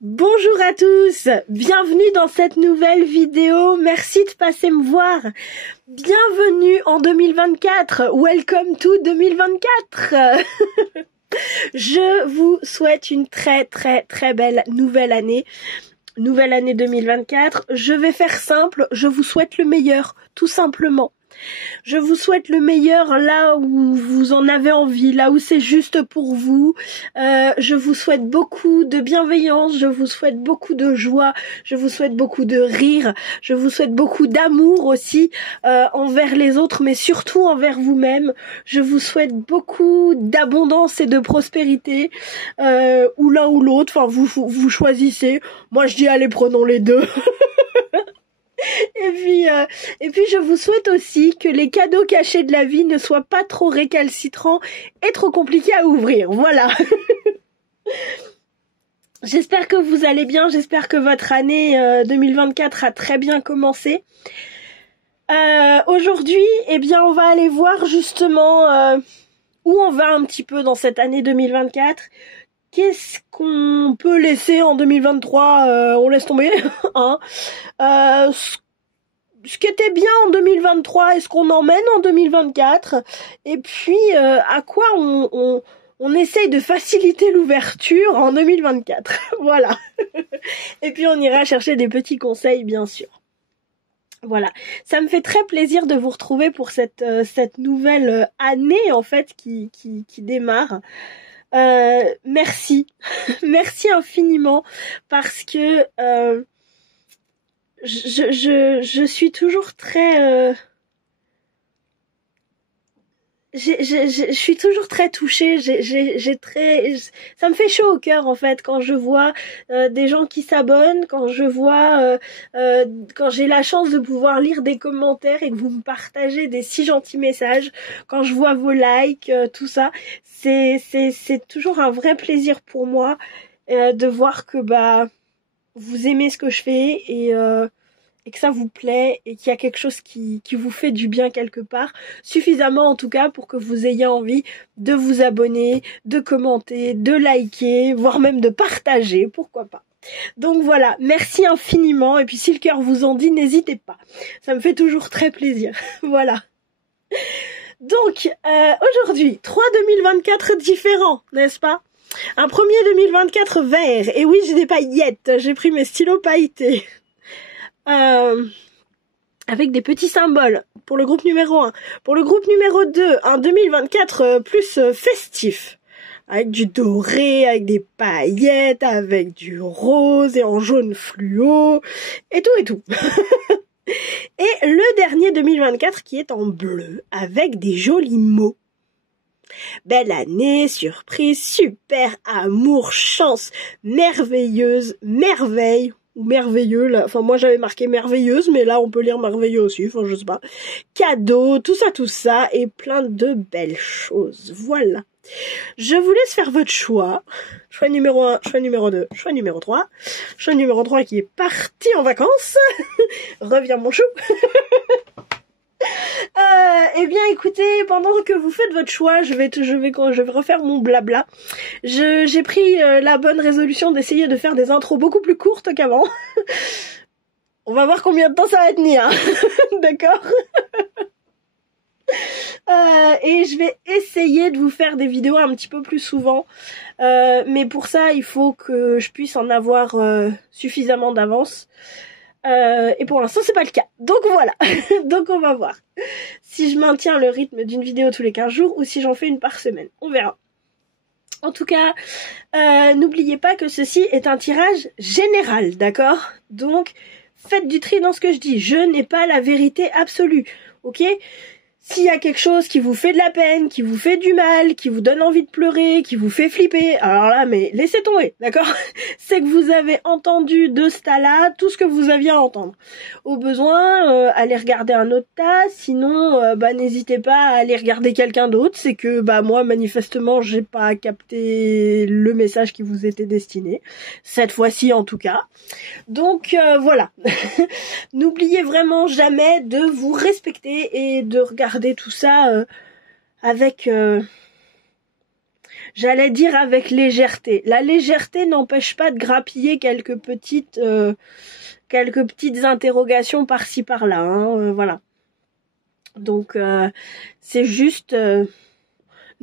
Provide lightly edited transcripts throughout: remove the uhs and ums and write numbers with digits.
Bonjour à tous, bienvenue dans cette nouvelle vidéo, merci de passer me voir. Bienvenue en 2024, welcome to 2024. Je vous souhaite une très belle nouvelle année 2024. Je vais faire simple, je vous souhaite le meilleur, tout simplement. Je vous souhaite le meilleur là où vous en avez envie, là où c'est juste pour vous. Je vous souhaite beaucoup de bienveillance, je vous souhaite beaucoup de joie, je vous souhaite beaucoup de rire, je vous souhaite beaucoup d'amour aussi envers les autres, mais surtout envers vous-même. Je vous souhaite beaucoup d'abondance et de prospérité, ou l'un ou l'autre, enfin vous choisissez. Moi je dis allez, prenons les deux. Et puis je vous souhaite aussi que les cadeaux cachés de la vie ne soient pas trop récalcitrants et trop compliqués à ouvrir. Voilà. J'espère que vous allez bien, j'espère que votre année 2024 a très bien commencé. Aujourd'hui, eh bien, on va aller voir justement où on va un petit peu dans cette année 2024. Qu'est-ce qu'on peut laisser en 2023 on laisse tomber, hein. Ce qui était bien en 2023, est-ce qu'on emmène en 2024? Et puis, à quoi on essaye de faciliter l'ouverture en 2024. Voilà. Et puis, on ira chercher des petits conseils, bien sûr. Voilà, ça me fait très plaisir de vous retrouver pour cette nouvelle année, en fait, qui démarre. Merci. Merci infiniment, parce que je suis toujours très je suis toujours très touchée, ça me fait chaud au cœur en fait quand je vois des gens qui s'abonnent, quand je vois quand j'ai la chance de pouvoir lire des commentaires et que vous me partagez des si gentils messages, quand je vois vos likes, tout ça, c'est toujours un vrai plaisir pour moi de voir que vous aimez ce que je fais et que ça vous plaît et qu'il y a quelque chose qui vous fait du bien quelque part, suffisamment en tout cas pour que vous ayez envie de vous abonner, de commenter, de liker, voire même de partager, pourquoi pas. Donc voilà, merci infiniment, et puis si le cœur vous en dit, n'hésitez pas, ça me fait toujours très plaisir. Voilà. Donc aujourd'hui, 3 2024 différents, n'est-ce pas? Un premier 2024 vert, et oui, j'ai des paillettes, j'ai pris mes stylos pailletés. Avec des petits symboles pour le groupe numéro 1. Pour le groupe numéro 2, un 2024 plus festif. Avec du doré, avec des paillettes, avec du rose et en jaune fluo, et tout. Et le dernier 2024 qui est en bleu, avec des jolis mots. Belle année, surprise, super, amour, chance, merveilleuse, merveille, ou merveilleux, là. Enfin moi j'avais marqué merveilleuse, mais là on peut lire merveilleux aussi, enfin je sais pas. Cadeau, tout ça, et plein de belles choses, voilà. Je vous laisse faire votre choix. Choix numéro 1, choix numéro 2, choix numéro 3. Choix numéro 3 qui est parti en vacances. Reviens mon chou. Eh bien écoutez, pendant que vous faites votre choix, je vais refaire mon blabla. J'ai pris la bonne résolution d'essayer de faire des intros beaucoup plus courtes qu'avant. On va voir combien de temps ça va tenir, hein. D'accord. Et je vais essayer de vous faire des vidéos un petit peu plus souvent. Mais pour ça, il faut que je puisse en avoir suffisamment d'avance. Et pour l'instant c'est pas le cas, donc voilà. Donc on va voir si je maintiens le rythme d'une vidéo tous les 15 jours ou si j'en fais une par semaine, on verra. En tout cas, n'oubliez pas que ceci est un tirage général, d'accord? Donc faites du tri dans ce que je dis, je n'ai pas la vérité absolue, ok? S'il y a quelque chose qui vous fait de la peine, qui vous fait du mal, qui vous donne envie de pleurer, qui vous fait flipper, alors là, mais laissez tomber, d'accord? C'est que vous avez entendu de ce tas-là tout ce que vous aviez à entendre. Au besoin, allez regarder un autre tas, sinon, n'hésitez pas à aller regarder quelqu'un d'autre. C'est que, moi, manifestement, j'ai pas capté le message qui vous était destiné. Cette fois-ci, en tout cas. Donc, voilà. N'oubliez vraiment jamais de vous respecter et de regarder tout ça avec j'allais dire avec légèreté. La légèreté n'empêche pas de grappiller quelques petites interrogations par-ci par-là, hein, voilà. Donc c'est juste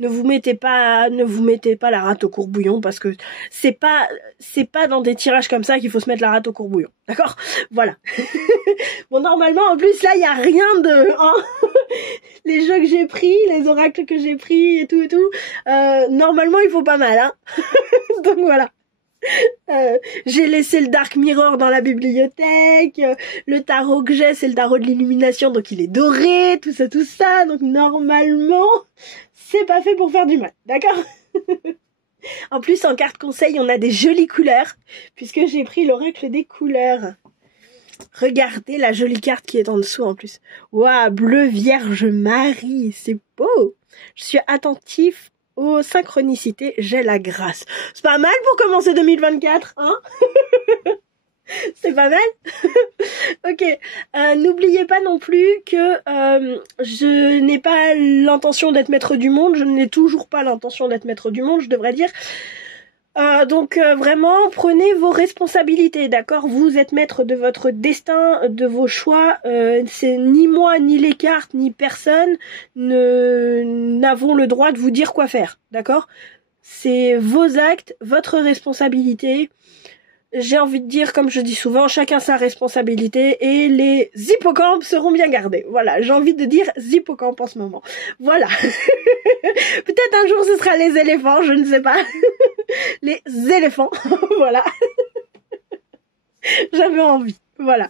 ne vous mettez pas la rate au courbouillon, parce que c'est pas dans des tirages comme ça qu'il faut se mettre la rate au courbouillon, d'accord? Voilà. Bon, normalement, en plus là, il y a rien de les jeux que j'ai pris, les oracles que j'ai pris et tout normalement il faut pas mal, hein. Donc voilà. J'ai laissé le Dark Mirror dans la bibliothèque, le tarot que j'ai, c'est le tarot de l'illumination, donc il est doré, tout ça, donc normalement, c'est pas fait pour faire du mal, d'accord? En plus, en carte conseil, on a des jolies couleurs, puisque j'ai pris l'oracle des couleurs. Regardez la jolie carte qui est en dessous en plus. Waouh, bleu Vierge Marie, c'est beau. Je suis attentif aux synchronicités, j'ai la grâce. C'est pas mal pour commencer 2024, hein? C'est pas mal. Ok, n'oubliez pas non plus que je n'ai pas l'intention d'être maître du monde, je n'ai toujours pas l'intention d'être maître du monde, je devrais dire. Donc vraiment, prenez vos responsabilités, d'accord? Vous êtes maître de votre destin, de vos choix. C'est ni moi, ni les cartes, ni personne n'avons le droit de vous dire quoi faire, d'accord? C'est vos actes, votre responsabilité. J'ai envie de dire, comme je dis souvent, chacun sa responsabilité et les hippocampes seront bien gardés. Voilà, j'ai envie de dire hippocampes en ce moment. Voilà. Peut-être un jour ce sera les éléphants, je ne sais pas. Les éléphants, voilà. J'avais envie, voilà.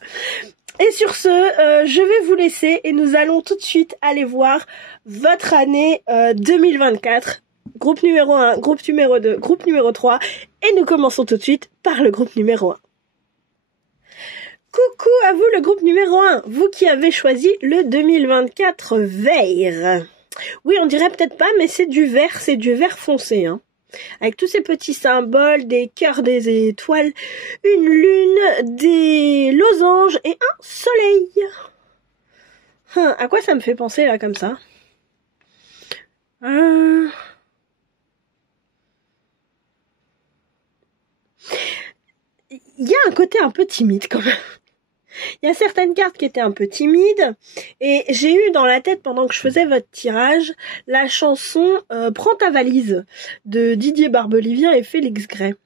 Et sur ce, je vais vous laisser et nous allons tout de suite aller voir votre année 2024. Groupe numéro 1, groupe numéro 2, groupe numéro 3. Et nous commençons tout de suite par le groupe numéro 1. Coucou à vous le groupe numéro 1, vous qui avez choisi le 2024 vert. Oui, on dirait peut-être pas, mais c'est du vert foncé, hein. Avec tous ces petits symboles, des cœurs, des étoiles, une lune, des losanges et un soleil. À quoi ça me fait penser là comme ça? Il y a un côté un peu timide quand même. Il y a certaines cartes qui étaient un peu timides et j'ai eu dans la tête pendant que je faisais votre tirage la chanson Prends ta valise de Didier Barbelivien et Félix Gray.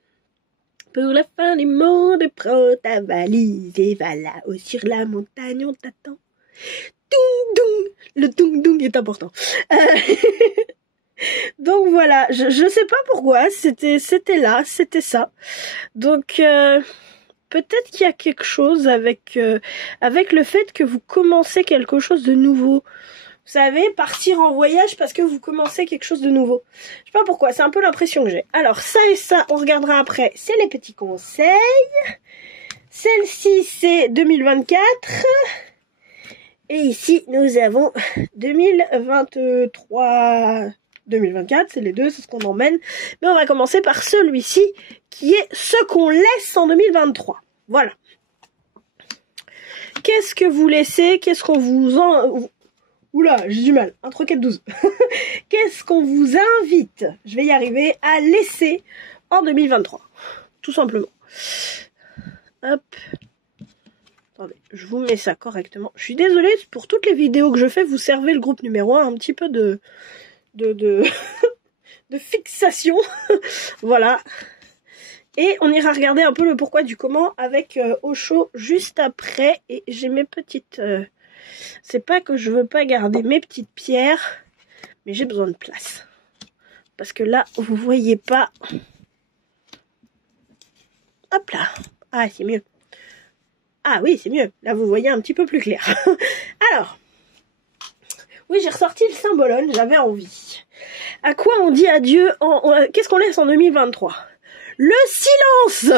Pour la fin du monde, prends ta valise et va là-haut sur la montagne, on t'attend. Doung doung, le doung doung est important. Donc voilà, je sais pas pourquoi, c'était là, c'était ça. Donc peut-être qu'il y a quelque chose avec le fait que vous commencez quelque chose de nouveau. Vous savez, partir en voyage parce que vous commencez quelque chose de nouveau. Je sais pas pourquoi, c'est un peu l'impression que j'ai. Alors ça et ça, on regardera après, c'est les petits conseils. Celle-ci, c'est 2024. Et ici, nous avons 2023... 2024, c'est les deux, c'est ce qu'on emmène. Mais on va commencer par celui-ci, qui est ce qu'on laisse en 2023. Voilà. Qu'est-ce que vous laissez? Qu'est-ce qu'on vous en... Oula, j'ai du mal. 1, 3, 4, 12. Qu'est-ce qu'on vous invite, je vais y arriver, à laisser en 2023? Tout simplement. Hop. Attendez, je vous mets ça correctement. Je suis désolée, pour toutes les vidéos que je fais, vous servez le groupe numéro 1 un petit peu de fixation. Voilà. Et on ira regarder un peu le pourquoi du comment avec Osho juste après. Et j'ai mes petites... c'est pas que je veux pas garder mes petites pierres, mais j'ai besoin de place. Parce que là, vous voyez pas... Hop là. Ah, c'est mieux. Ah oui, c'est mieux. Là, vous voyez un petit peu plus clair. Alors... Oui, j'ai ressorti le symbolone, j'avais envie. À quoi on dit adieu qu'est-ce qu'on laisse en 2023? Le silence.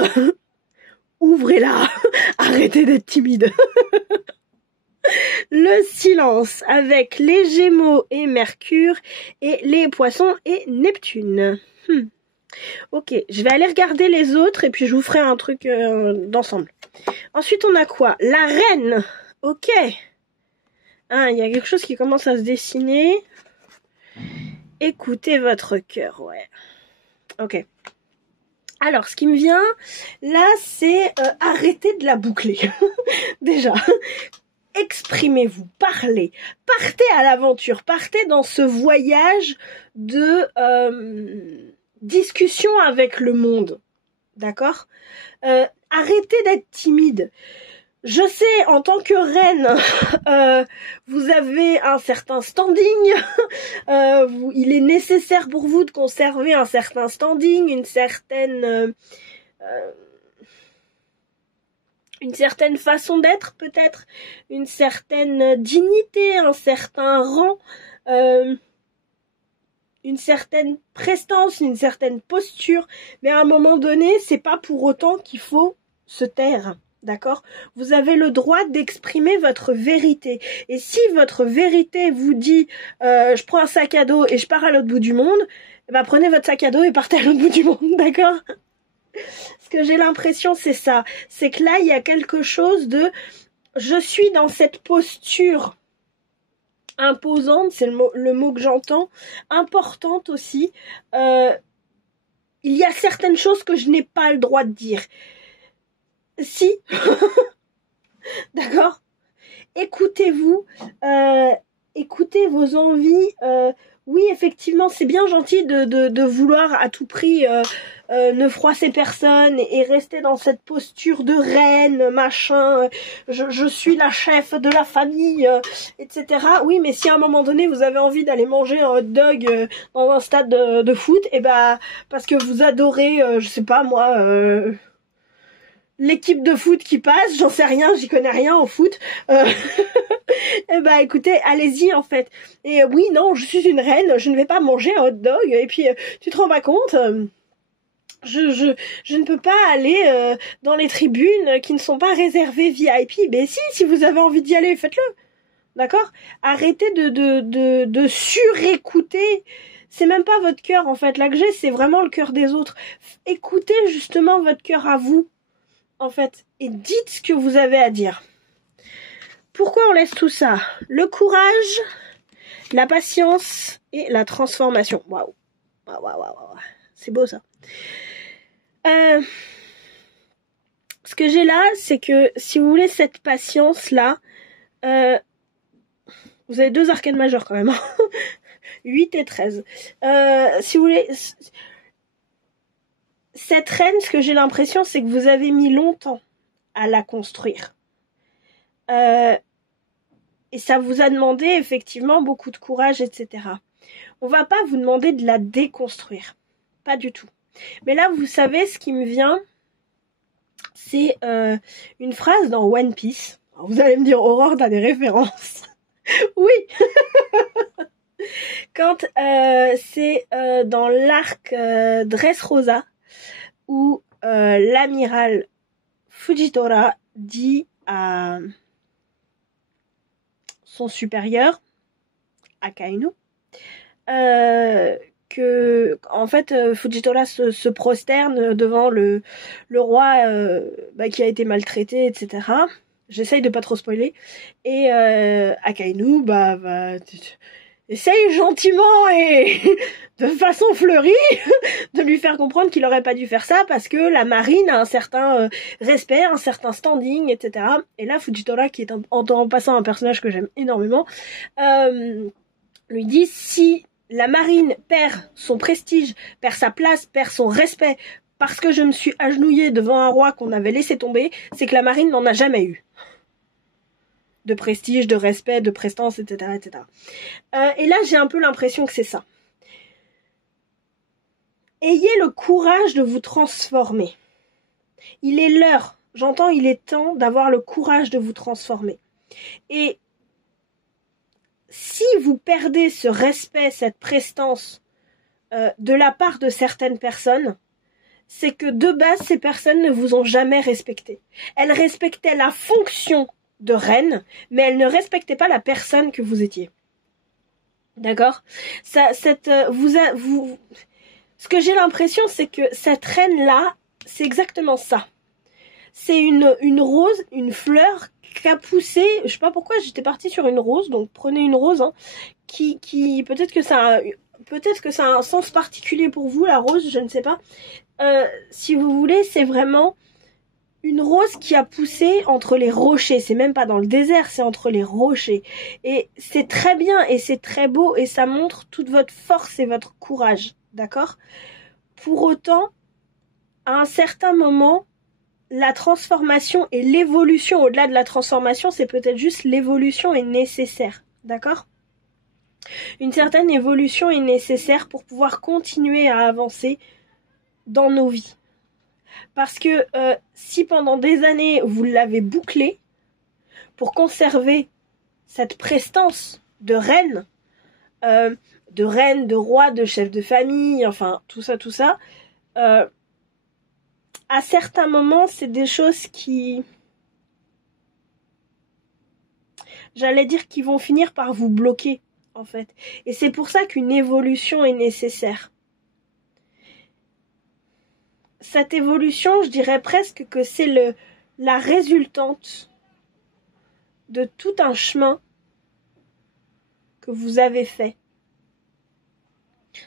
Ouvrez-la. Arrêtez d'être timide. Le silence avec les Gémeaux et Mercure et les Poissons et Neptune. Ok, je vais aller regarder les autres et puis je vous ferai un truc d'ensemble. Ensuite, on a quoi? La Reine. Ok. Ah, il y a quelque chose qui commence à se dessiner. Écoutez votre cœur, ouais. Ok. Alors, ce qui me vient, là, c'est arrêter de la boucler. Déjà, exprimez-vous, parlez, partez à l'aventure, partez dans ce voyage de discussion avec le monde. D'accord ? Arrêtez d'être timide. Je sais, en tant que reine, vous avez un certain standing. Il est nécessaire pour vous de conserver un certain standing, une certaine façon d'être peut-être, une certaine dignité, un certain rang, une certaine prestance, une certaine posture. Mais à un moment donné, c'est pas pour autant qu'il faut se taire. D'accord ? Vous avez le droit d'exprimer votre vérité. Et si votre vérité vous dit je prends un sac à dos et je pars à l'autre bout du monde, bah prenez votre sac à dos et partez à l'autre bout du monde, d'accord ? Ce que j'ai l'impression, c'est ça. C'est que là, il y a quelque chose de je suis dans cette posture imposante, c'est le mot que j'entends, importante aussi. Il y a certaines choses que je n'ai pas le droit de dire. Si, d'accord ? Écoutez-vous, écoutez vos envies. Oui, effectivement, c'est bien gentil de vouloir à tout prix ne froisser personne et rester dans cette posture de reine, machin. Je suis la chef de la famille, etc. Oui, mais si à un moment donné vous avez envie d'aller manger un hot dog dans un stade de foot, et bah parce que vous adorez, je sais pas moi. L'équipe de foot qui passe, j'en sais rien, j'y connais rien au foot. Eh ben écoutez, allez-y en fait. Et oui, non, je suis une reine, je ne vais pas manger un hot dog. Et puis, tu te rends pas compte je ne peux pas aller dans les tribunes qui ne sont pas réservées VIP. Mais si vous avez envie d'y aller, faites-le. D'accord ? Arrêtez de surécouter. C'est même pas votre cœur en fait. Là que j'ai, c'est vraiment le cœur des autres. Écoutez justement votre cœur à vous. En fait, et dites ce que vous avez à dire. Pourquoi on laisse tout ça ? Le courage, la patience et la transformation. Waouh. C'est beau ça. Ce que j'ai là, c'est que si vous voulez cette patience-là, vous avez 2 arcanes majeures quand même. 8 et 13. Si vous voulez... Cette reine, ce que j'ai l'impression, c'est que vous avez mis longtemps à la construire. Et ça vous a demandé effectivement beaucoup de courage, etc. On va pas vous demander de la déconstruire. Pas du tout. Mais là, vous savez, ce qui me vient, c'est une phrase dans One Piece. Alors, vous allez me dire, Aurore, t'as des références. Oui. Quand c'est dans l'arc Dressrosa, où l'amiral Fujitora dit à son supérieur, Akainu, que en fait Fujitora se prosterne devant le roi qui a été maltraité, etc. J'essaye de pas trop spoiler. Et Akainu essaye gentiment et de façon fleurie de lui faire comprendre qu'il aurait pas dû faire ça parce que la marine a un certain respect, un certain standing, etc. Et là, Fujitora, qui est en passant un personnage que j'aime énormément, lui dit si la marine perd son prestige, perd sa place, perd son respect parce que je me suis agenouillée devant un roi qu'on avait laissé tomber, c'est que la marine n'en a jamais eu. De prestige, de respect, de prestance, etc. etc. Et là, j'ai un peu l'impression que c'est ça. Ayez le courage de vous transformer. Il est l'heure, j'entends, il est temps d'avoir le courage de vous transformer. Et si vous perdez ce respect, cette prestance de la part de certaines personnes, c'est que de base, ces personnes ne vous ont jamais respecté. Elles respectaient la fonction de reine, mais elle ne respectait pas la personne que vous étiez. D'accord ? Ce que j'ai l'impression, c'est que cette reine-là, c'est exactement ça. C'est une rose, une fleur qui a poussé, je sais pas pourquoi j'étais partie sur une rose, donc prenez une rose, hein, qui peut-être que ça a peut-être que ça a un sens particulier pour vous, la rose, je ne sais pas. Si vous voulez, c'est vraiment une rose qui a poussé entre les rochers. C'est même pas dans le désert, c'est entre les rochers. Et c'est très bien et c'est très beau et ça montre toute votre force et votre courage. D'accord? Pour autant, à un certain moment, la transformation et l'évolution, au-delà de la transformation, c'est peut-être juste l'évolution est nécessaire. D'accord? Une certaine évolution est nécessaire pour pouvoir continuer à avancer dans nos vies. Parce que si pendant des années, vous l'avez bouclé, pour conserver cette prestance de reine, de roi, de chef de famille, enfin tout ça, à certains moments, c'est des choses qui, j'allais dire, qui vont finir par vous bloquer, en fait. Et c'est pour ça qu'une évolution est nécessaire. Cette évolution, je dirais presque que c'est la résultante de tout un chemin que vous avez fait.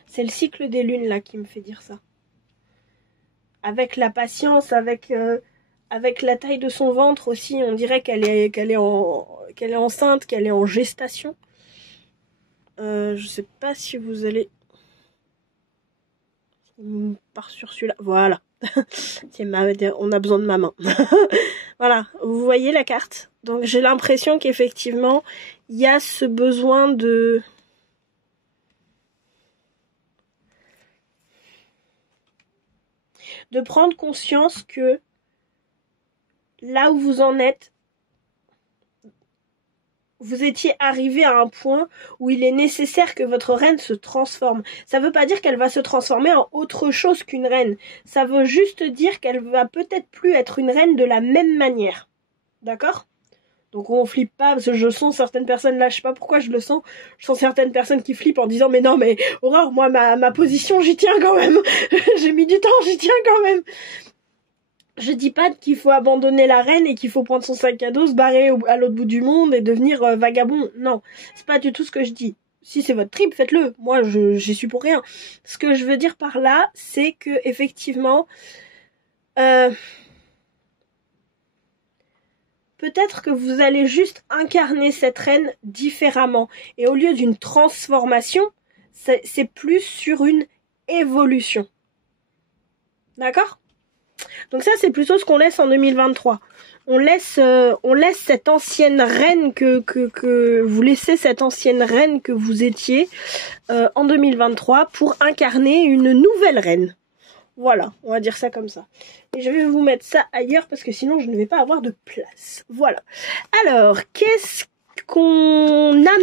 C'est le cycle des lunes là qui me fait dire ça. Avec la patience, avec la taille de son ventre aussi, on dirait qu'elle est enceinte, qu'elle est en gestation. Je sais pas si vous allez... On part sur celui-là. Voilà. On a besoin de ma main. Voilà, vous voyez la carte. Donc j'ai l'impression qu'effectivement, il y a ce besoin de prendre conscience que là où vous en êtes, vous étiez arrivé à un point où il est nécessaire que votre reine se transforme. Ça veut pas dire qu'elle va se transformer en autre chose qu'une reine. Ça veut juste dire qu'elle va peut-être plus être une reine de la même manière. D'accord ? Donc on flippe pas, parce que je sens certaines personnes là, je sais pas pourquoi je le sens. Je sens certaines personnes qui flippent en disant mais non mais Aurore, moi ma position j'y tiens quand même. J'ai mis du temps, j'y tiens quand même. Je dis pas qu'il faut abandonner la reine et qu'il faut prendre son sac à dos, se barrer à l'autre bout du monde et devenir vagabond. Non, c'est pas du tout ce que je dis. Si c'est votre trip, faites-le. Moi, j'y suis pour rien. Ce que je veux dire par là, c'est que effectivement, peut-être que vous allez juste incarner cette reine différemment. Et au lieu d'une transformation, c'est plus sur une évolution. D'accord ? Donc ça, c'est plutôt ce qu'on laisse en 2023. On laisse cette ancienne reine que vous laissez cette ancienne reine que vous étiez en 2023 pour incarner une nouvelle reine. Voilà, on va dire ça comme ça. Et je vais vous mettre ça ailleurs parce que sinon je ne vais pas avoir de place. Voilà. Alors, qu'est-ce qu'on a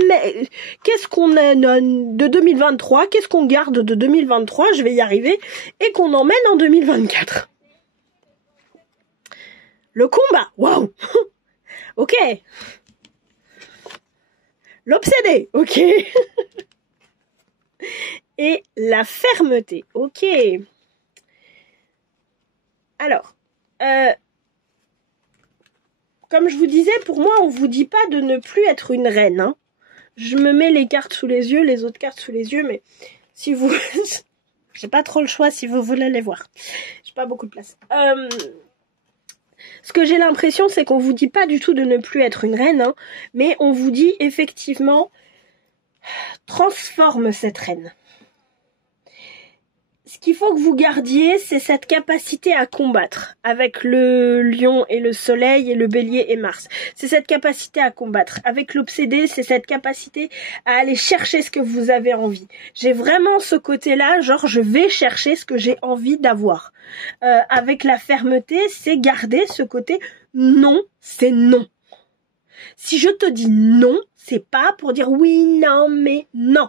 de 2023, qu'est-ce qu'on garde de 2023, je vais y arriver, et qu'on emmène en 2024. Le combat, waouh. Ok. L'obsédé, ok. Et la fermeté, ok. Alors, comme je vous disais, pour moi, on vous dit pas de ne plus être une reine. Hein. Je me mets les cartes sous les yeux, les autres cartes sous les yeux, mais si vous... J'ai pas trop le choix si vous voulez les voir. J'ai pas beaucoup de place. Ce que j'ai l'impression, c'est qu'on vous dit pas du tout de ne plus être une reine, hein, mais on vous dit effectivement, transforme cette reine. Ce qu'il faut que vous gardiez, c'est cette capacité à combattre avec le lion et le soleil et le bélier et Mars. C'est cette capacité à combattre. Avec l'obsédé, c'est cette capacité à aller chercher ce que vous avez envie. J'ai vraiment ce côté-là, genre je vais chercher ce que j'ai envie d'avoir. Avec la fermeté, c'est garder ce côté non, c'est non. Si je te dis non, c'est pas pour dire oui, non, mais non.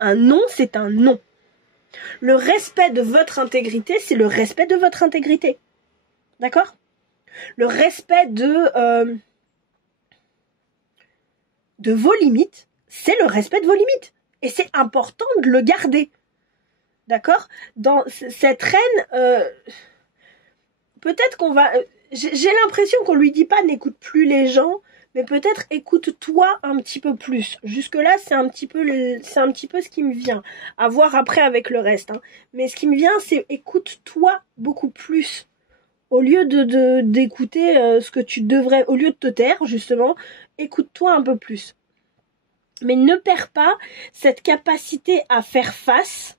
Un non, c'est un non. Le respect de votre intégrité, c'est le respect de votre intégrité. D'accord ? Le respect de vos limites, c'est le respect de vos limites. Et c'est important de le garder. D'accord ? Dans cette reine, peut-être qu'on va... j'ai l'impression qu'on lui dit pas n'écoute plus les gens, mais peut-être écoute-toi un petit peu plus. Jusque-là, c'est un petit peu ce qui me vient. À voir après avec le reste, hein. Mais ce qui me vient, c'est écoute-toi beaucoup plus. Au lieu d'écouter ce que tu devrais, au lieu de te taire, justement, écoute-toi un peu plus. Mais ne perds pas cette capacité à faire face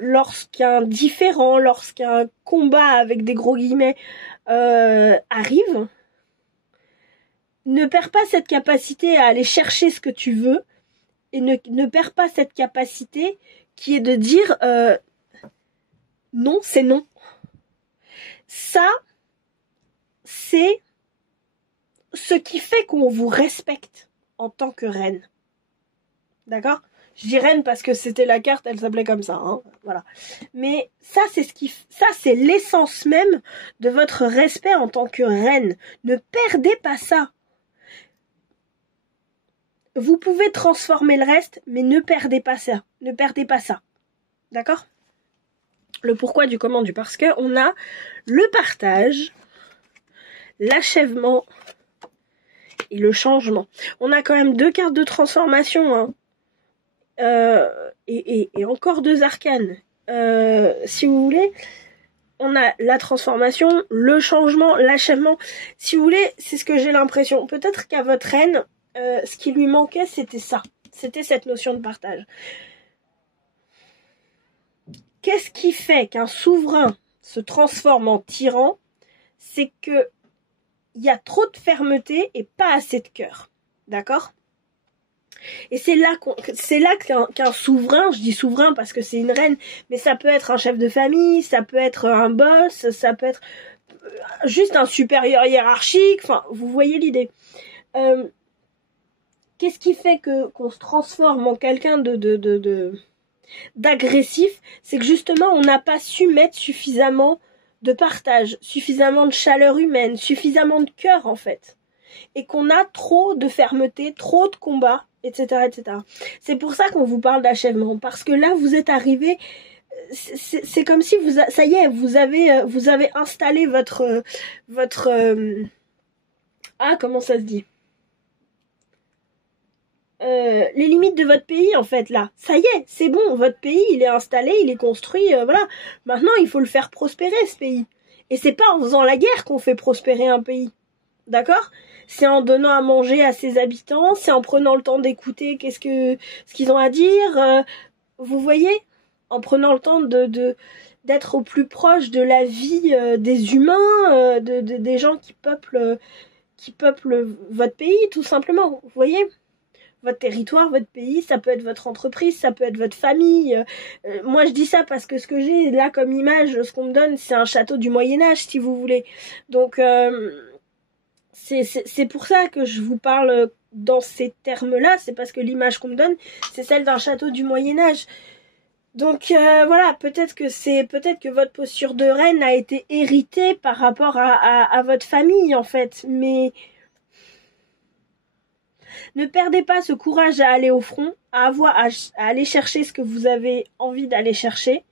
lorsqu'un différend, lorsqu'un combat avec des gros guillemets arrive. Ne perds pas cette capacité à aller chercher ce que tu veux et ne perds pas cette capacité qui est de dire non, c'est non. Ça, c'est ce qui fait qu'on vous respecte en tant que reine. D'accord ? Je dis reine parce que c'était la carte, elle s'appelait comme ça, hein, voilà. Mais ça, c'est l'essence même de votre respect en tant que reine. Ne perdez pas ça. Vous pouvez transformer le reste, mais ne perdez pas ça. Ne perdez pas ça. D'accord ? Le pourquoi du comment du parce que on a le partage, l'achèvement et le changement. On a quand même 2 cartes de transformation, hein. Et encore 2 arcanes. Si vous voulez, on a la transformation, le changement, l'achèvement. Si vous voulez, c'est ce que j'ai l'impression. Peut-être qu'à votre reine, ce qui lui manquait, c'était ça. C'était cette notion de partage. Qu'est-ce qui fait qu'un souverain se transforme en tyran? C'est que il y a trop de fermeté et pas assez de cœur. D'accord ? Et c'est là qu'un souverain, je dis souverain parce que c'est une reine, mais ça peut être un chef de famille, ça peut être un boss, ça peut être juste un supérieur hiérarchique, enfin, vous voyez l'idée. Qu'est-ce qui fait qu'on se transforme en quelqu'un d'agressif? C'est que justement, on n'a pas su mettre suffisamment de partage, suffisamment de chaleur humaine, suffisamment de cœur, en fait. Et qu'on a trop de fermeté, trop de combats, etc., etc. C'est pour ça qu'on vous parle d'achèvement, parce que là, vous êtes arrivé, c'est comme si ça y est, vous avez installé votre comment ça se dit? Les limites de votre pays, en fait, là. Ça y est, c'est bon, votre pays, il est installé, il est construit, voilà. Maintenant, il faut le faire prospérer, ce pays. Et c'est pas en faisant la guerre qu'on fait prospérer un pays. D'accord ? C'est en donnant à manger à ses habitants, c'est en prenant le temps d'écouter ce qu'ils ont à dire. Vous voyez ? En prenant le temps d'être au plus proche de la vie des humains, des gens qui peuplent votre pays, tout simplement. Vous voyez ? Votre territoire, votre pays, ça peut être votre entreprise, ça peut être votre famille. Moi, je dis ça parce que ce que j'ai là comme image, ce qu'on me donne, c'est un château du Moyen-Âge, si vous voulez. Donc, c'est pour ça que je vous parle dans ces termes-là. C'est parce que l'image qu'on me donne, c'est celle d'un château du Moyen-Âge. Donc, voilà, peut-être que votre posture de reine a été héritée par rapport à votre famille, en fait. Mais ne perdez pas ce courage à aller au front, à aller chercher ce que vous avez envie d'aller chercher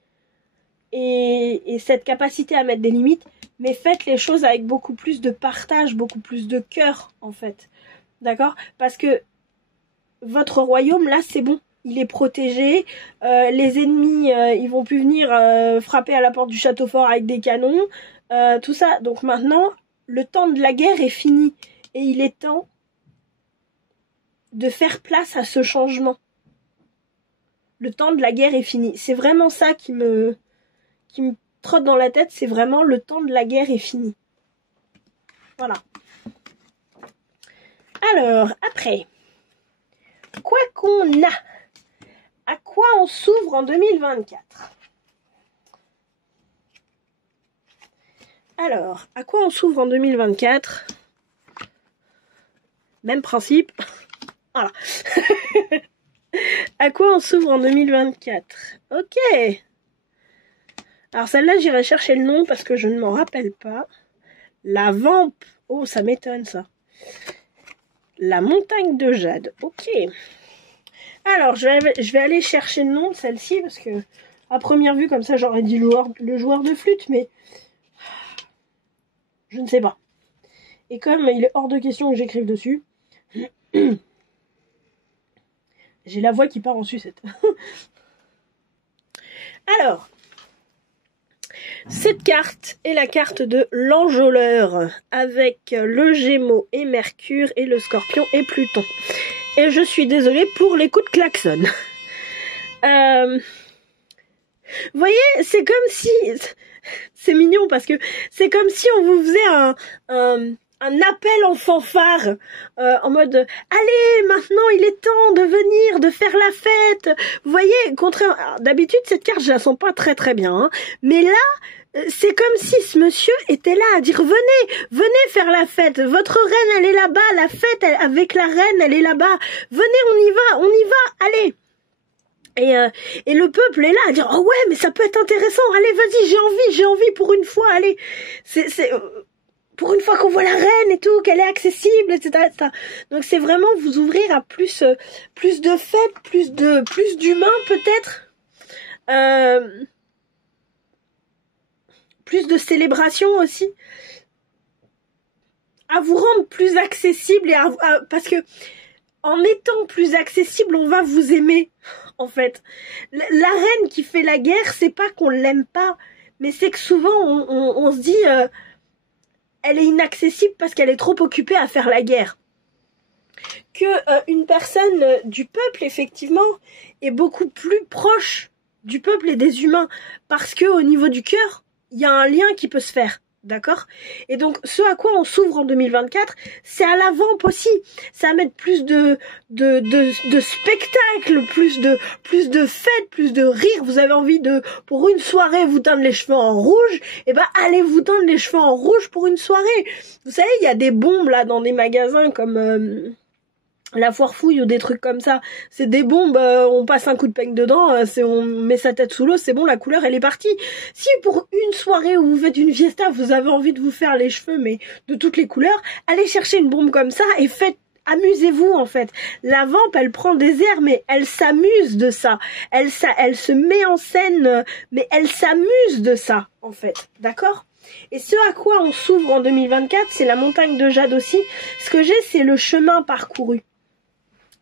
et cette capacité à mettre des limites, mais faites les choses avec beaucoup plus de partage, beaucoup plus de cœur en fait. D'accord ? Parce que votre royaume là c'est bon, il est protégé, les ennemis ils vont plus venir frapper à la porte du château fort avec des canons, tout ça. Donc maintenant, le temps de la guerre est fini et il est temps de faire place à ce changement. Le temps de la guerre est fini. C'est vraiment ça qui me trotte dans la tête, c'est vraiment le temps de la guerre est fini. Voilà. Alors, après, quoi qu'on a? À quoi on s'ouvre en 2024? Alors, à quoi on s'ouvre en 2024? Même principe. Voilà. À quoi on s'ouvre en 2024? Ok. Alors celle-là, j'irai chercher le nom parce que je ne m'en rappelle pas. La Vamp. Oh, ça m'étonne ça. La montagne de jade. Ok. Alors, je vais aller chercher le nom de celle-ci parce que à première vue, comme ça, j'aurais dit le joueur de flûte, mais je ne sais pas. Et comme il est hors de question que j'écrive dessus, j'ai la voix qui part en sucette. Alors, cette carte est la carte de l'enjôleur, avec le Gémeaux et Mercure, et le Scorpion et Pluton. Et je suis désolée pour les coups de klaxon. Vous voyez, c'est comme si... C'est mignon parce que c'est comme si on vous faisait un appel en fanfare, en mode allez, maintenant il est temps de venir, de faire la fête. Vous voyez, d'habitude cette carte je la sens pas très très bien, hein, mais là c'est comme si ce monsieur était là à dire venez faire la fête, votre reine elle est là-bas, la fête avec la reine elle est là-bas, venez on y va, allez. Et le peuple est là à dire oh ouais mais ça peut être intéressant, allez vas-y j'ai envie pour une fois, allez, c'est pour une fois qu'on voit la reine et tout, qu'elle est accessible, etc., etc. Donc c'est vraiment vous ouvrir à plus de fêtes, plus d'humains peut-être, plus de célébrations aussi, à vous rendre plus accessible et parce que en étant plus accessible, on va vous aimer. En fait, la reine qui fait la guerre, c'est pas qu'on l'aime pas, mais c'est que souvent on se dit elle est inaccessible parce qu'elle est trop occupée à faire la guerre. Que une personne du peuple, effectivement, est beaucoup plus proche du peuple et des humains, parce que au niveau du cœur, il y a un lien qui peut se faire. D'accord? Et donc, ce à quoi on s'ouvre en 2024, c'est à la vampe aussi. Ça va mettre plus de spectacles, plus de fêtes, plus de rires. Vous avez envie pour une soirée, vous teindre les cheveux en rouge, et ben, allez vous teindre les cheveux en rouge pour une soirée. Vous savez, il y a des bombes, là, dans des magasins comme, la foire fouille ou des trucs comme ça, c'est des bombes, on passe un coup de peigne dedans, on met sa tête sous l'eau, c'est bon, la couleur elle est partie. Si pour une soirée où vous faites une fiesta, vous avez envie de vous faire les cheveux mais de toutes les couleurs, allez chercher une bombe comme ça et amusez-vous en fait. La vampe elle prend des airs mais elle s'amuse de ça. Elle se met en scène mais elle s'amuse de ça en fait, d'accord ? Et ce à quoi on s'ouvre en 2024, c'est la montagne de jade aussi. Ce que j'ai, c'est le chemin parcouru.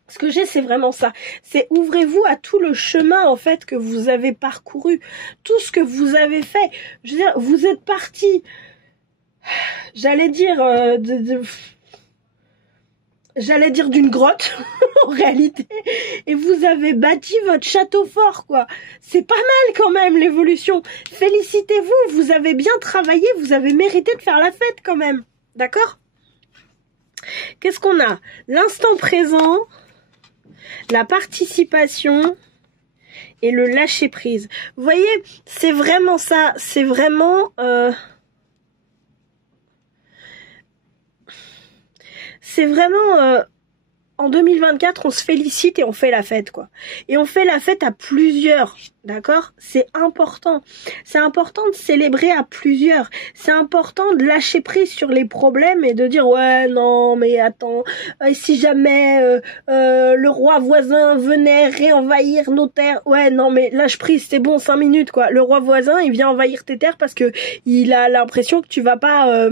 Ce que j'ai, c'est vraiment ça. C'est ouvrez-vous à tout le chemin, en fait, que vous avez parcouru. Tout ce que vous avez fait. Je veux dire, vous êtes parti, j'allais dire, j'allais dire d'une grotte, en réalité. Et vous avez bâti votre château fort, quoi. C'est pas mal, quand même, l'évolution. Félicitez-vous, vous avez bien travaillé, vous avez mérité de faire la fête, quand même. D'accord ? Qu'est-ce qu'on a ? L'instant présent, la participation et le lâcher prise. Vous voyez, c'est vraiment ça. C'est vraiment... c'est vraiment... en 2024, on se félicite et on fait la fête, quoi. Et on fait la fête à plusieurs, d'accord ? C'est important. C'est important de célébrer à plusieurs. C'est important de lâcher prise sur les problèmes et de dire, ouais, non, mais attends, si jamais le roi voisin venait réenvahir nos terres, ouais, non, mais lâche prise, c'est bon, 5 minutes, quoi. Le roi voisin, il vient envahir tes terres parce que il a l'impression que tu vas pas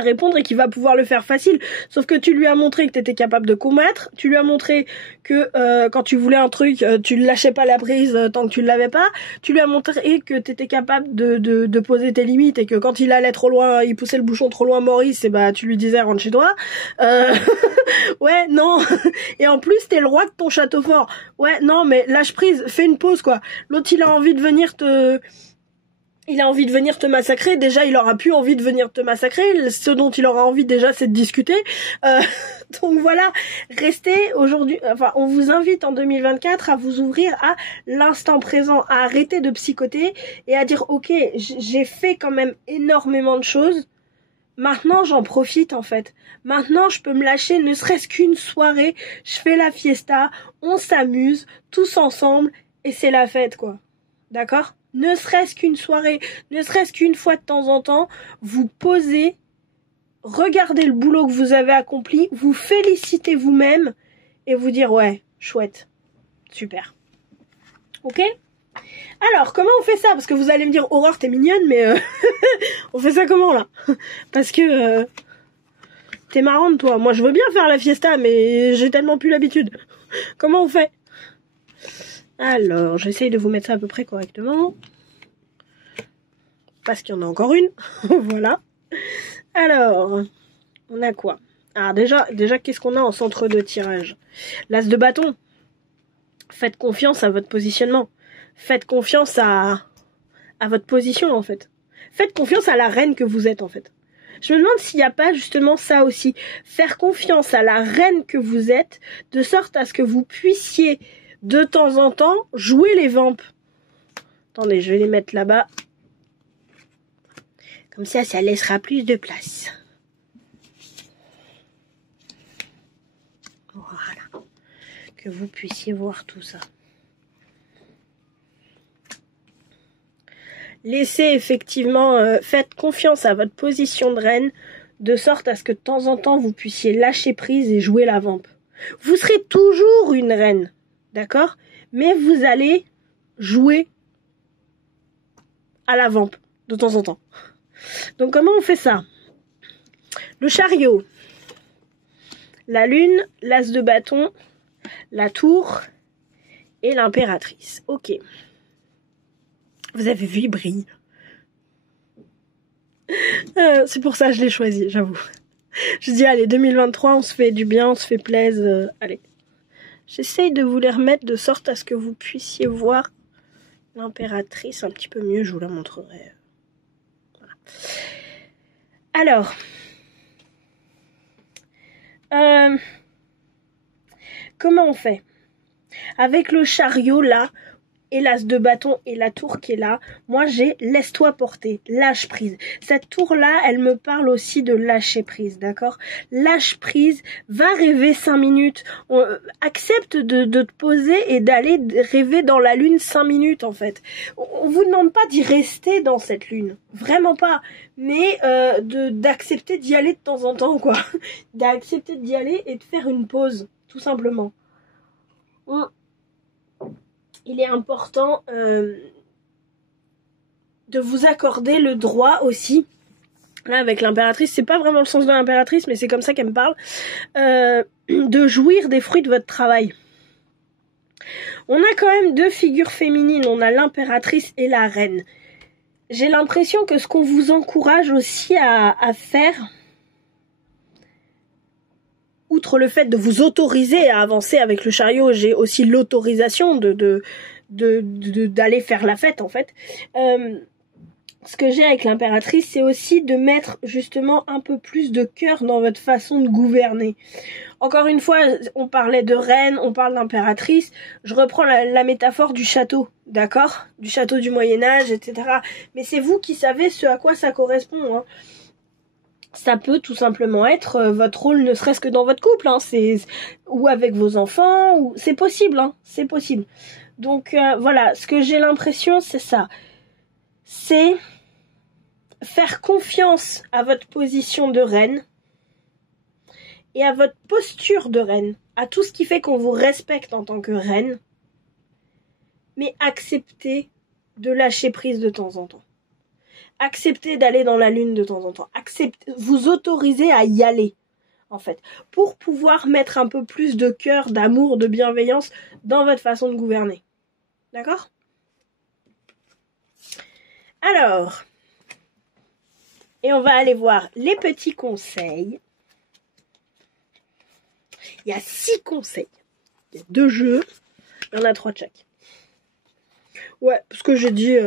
répondre et qu'il va pouvoir le faire facile. Sauf que tu lui as montré que tu étais capable de combattre, tu lui as montré que quand tu voulais un truc, tu ne lâchais pas la prise tant que tu ne l'avais pas, tu lui as montré que tu étais capable de poser tes limites et que quand il allait trop loin, il poussait le bouchon trop loin Maurice, et bah tu lui disais rentre chez toi. Ouais, non. Et en plus, t'es le roi de ton château fort. Ouais, non, mais lâche prise, fais une pause, quoi. L'autre, il a envie de venir te massacrer. Déjà, il aura plus envie de venir te massacrer. Ce dont il aura envie déjà, c'est de discuter. Donc voilà, restez aujourd'hui. Enfin, on vous invite en 2024 à vous ouvrir à l'instant présent, à arrêter de psychoter et à dire ok, j'ai fait quand même énormément de choses. Maintenant, j'en profite en fait. Maintenant, je peux me lâcher, ne serait-ce qu'une soirée. Je fais la fiesta, on s'amuse tous ensemble et c'est la fête, quoi. D'accord ? Ne serait-ce qu'une soirée, ne serait-ce qu'une fois de temps en temps, vous posez, regardez le boulot que vous avez accompli, vous félicitez vous-même et vous dire ouais, chouette, super. Ok ? Alors, comment on fait ça? Parce que vous allez me dire, Aurore, t'es mignonne, mais on fait ça comment, là? Parce que t'es marrante, toi. Moi, je veux bien faire la fiesta, mais j'ai tellement plus l'habitude. Comment on fait? Alors, j'essaye de vous mettre ça à peu près correctement. Parce qu'il y en a encore une. Voilà. Alors, on a quoi? Alors déjà qu'est-ce qu'on a en centre de tirage? L'as de bâton. Faites confiance à votre positionnement. Faites confiance à votre position, en fait. Faites confiance à la reine que vous êtes, en fait. Je me demande s'il n'y a pas justement ça aussi. Faire confiance à la reine que vous êtes, de sorte à ce que vous puissiez, de temps en temps, jouer les vamps. Attendez, je vais les mettre là-bas. Comme ça laissera plus de place. Voilà. Que vous puissiez voir tout ça. Laissez effectivement, faites confiance à votre position de reine, de sorte à ce que de temps en temps, vous puissiez lâcher prise et jouer la vamp. Vous serez toujours une reine, d'accord? Mais vous allez jouer à la vamp, de temps en temps. Donc comment on fait ça? Le chariot, la lune, l'as de bâton, la tour et l'impératrice. Ok. Vous avez vu, il brille. C'est pour ça que je l'ai choisi, j'avoue. Je dis, allez, 2023, on se fait du bien, on se fait plaisir. Allez. J'essaye de vous les remettre de sorte à ce que vous puissiez voir l'impératrice un petit peu mieux. Je vous la montrerai. Voilà. Alors. Comment on fait? Avec le chariot, là, et l'as de bâton et la tour qui est là, moi j'ai laisse-toi porter, lâche prise. Cette tour-là, elle me parle aussi de lâcher prise, d'accord? Lâche prise, va rêver 5 minutes, accepte de te poser et d'aller rêver dans la lune 5 minutes en fait. On vous demande pas d'y rester dans cette lune, vraiment pas, mais d'accepter d'y aller de temps en temps quoi. D'accepter d'y aller et de faire une pause, tout simplement. Il est important de vous accorder le droit aussi, là avec l'impératrice, c'est pas vraiment le sens de l'impératrice, mais c'est comme ça qu'elle me parle, de jouir des fruits de votre travail. On a quand même 2 figures féminines, on a l'impératrice et la reine. J'ai l'impression que ce qu'on vous encourage aussi à faire, outre le fait de vous autoriser à avancer avec le chariot, j'ai aussi l'autorisation d'aller faire la fête en fait. Ce que j'ai avec l'impératrice, c'est aussi de mettre justement un peu plus de cœur dans votre façon de gouverner. Encore une fois, on parlait de reine, on parle d'impératrice. Je reprends la métaphore du château, d'accord? Du château du Moyen-Âge, etc. Mais c'est vous qui savez ce à quoi ça correspond, hein. Ça peut tout simplement être votre rôle, ne serait-ce que dans votre couple, hein, ou avec vos enfants, ou c'est possible, hein, c'est possible. Donc voilà, ce que j'ai l'impression, c'est ça. C'est faire confiance à votre position de reine et à votre posture de reine, à tout ce qui fait qu'on vous respecte en tant que reine, mais accepter de lâcher prise de temps en temps. Acceptez d'aller dans la lune de temps en temps. Vous autorisez à y aller, en fait, pour pouvoir mettre un peu plus de cœur, d'amour, de bienveillance dans votre façon de gouverner. D'accord? Alors, et on va aller voir les petits conseils. Il y a 6 conseils. Il y a 2 jeux. Il y en a 3 de chaque. Ouais, parce que j'ai dit,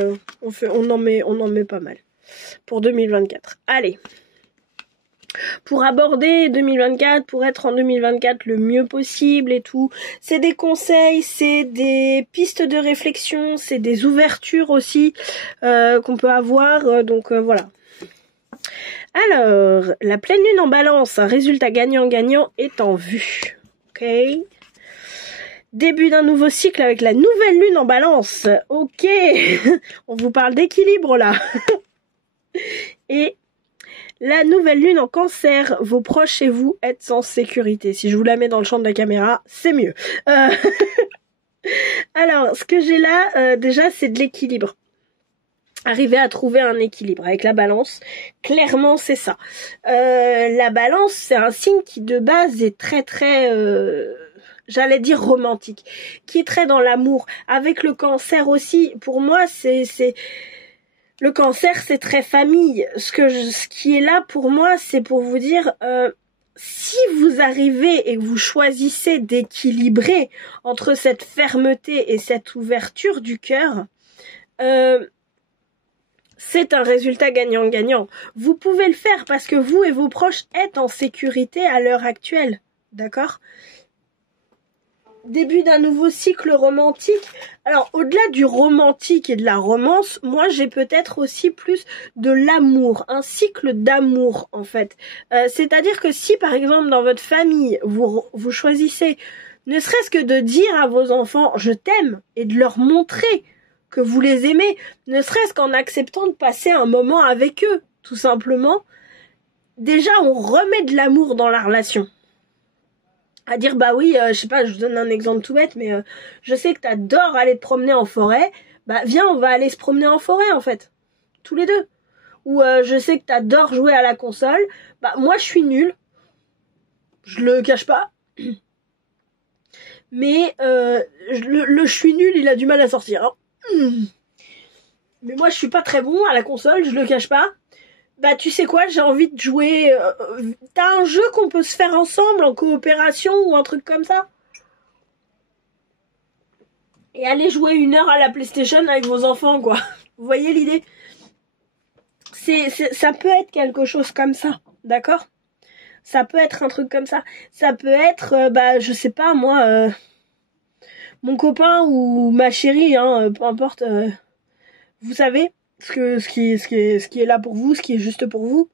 on en met pas mal pour 2024. Allez, pour aborder 2024, pour être en 2024 le mieux possible et tout, c'est des conseils, c'est des pistes de réflexion, c'est des ouvertures aussi qu'on peut avoir. Donc voilà. Alors, la pleine lune en balance, un résultat gagnant-gagnant est en vue. Ok. Début d'un nouveau cycle avec la nouvelle lune en balance. Ok. On vous parle d'équilibre là. Et la nouvelle lune en cancer, vos proches et vous êtes en sécurité. Si je vous la mets dans le champ de la caméra, c'est mieux. Alors, ce que j'ai là, déjà, c'est de l'équilibre. Arriver à trouver un équilibre avec la balance, clairement c'est ça. La balance, c'est un signe qui de base est très très, j'allais dire romantique, qui est très dans l'amour. Avec le cancer aussi, pour moi c'est le cancer, c'est très famille. Ce qui est là pour moi, c'est pour vous dire, si vous arrivez et que vous choisissez d'équilibrer entre cette fermeté et cette ouverture du cœur, c'est un résultat gagnant-gagnant. Vous pouvez le faire parce que vous et vos proches êtes en sécurité à l'heure actuelle. D'accord ? Début d'un nouveau cycle romantique. Alors, au-delà du romantique et de la romance, moi, j'ai peut-être aussi plus de l'amour. Un cycle d'amour, en fait. C'est-à-dire que si, par exemple, dans votre famille, vous choisissez, ne serait-ce que de dire à vos enfants « je t'aime » et de leur montrer que vous les aimez, ne serait-ce qu'en acceptant de passer un moment avec eux, tout simplement. Déjà, on remet de l'amour dans la relation. À dire, bah oui, je sais pas, je vous donne un exemple tout bête, mais je sais que t'adores aller te promener en forêt, bah viens, on va aller se promener en forêt, en fait. Tous les deux. Ou je sais que t'adores jouer à la console, bah moi je suis nulle. Je le cache pas. Mais le je suis nul, il a du mal à sortir, hein. Mais moi je suis pas très bon à la console, je le cache pas. Bah tu sais quoi, j'ai envie de jouer. T'as un jeu qu'on peut se faire ensemble en coopération ou un truc comme ça? Et aller jouer 1 heure à la PlayStation avec vos enfants, quoi. Vous voyez l'idée? Ça peut être quelque chose comme ça, d'accord? Ça peut être un truc comme ça. Ça peut être, bah je sais pas moi, mon copain ou ma chérie, hein, peu importe. Vous savez ce qui est là pour vous, ce qui est juste pour vous.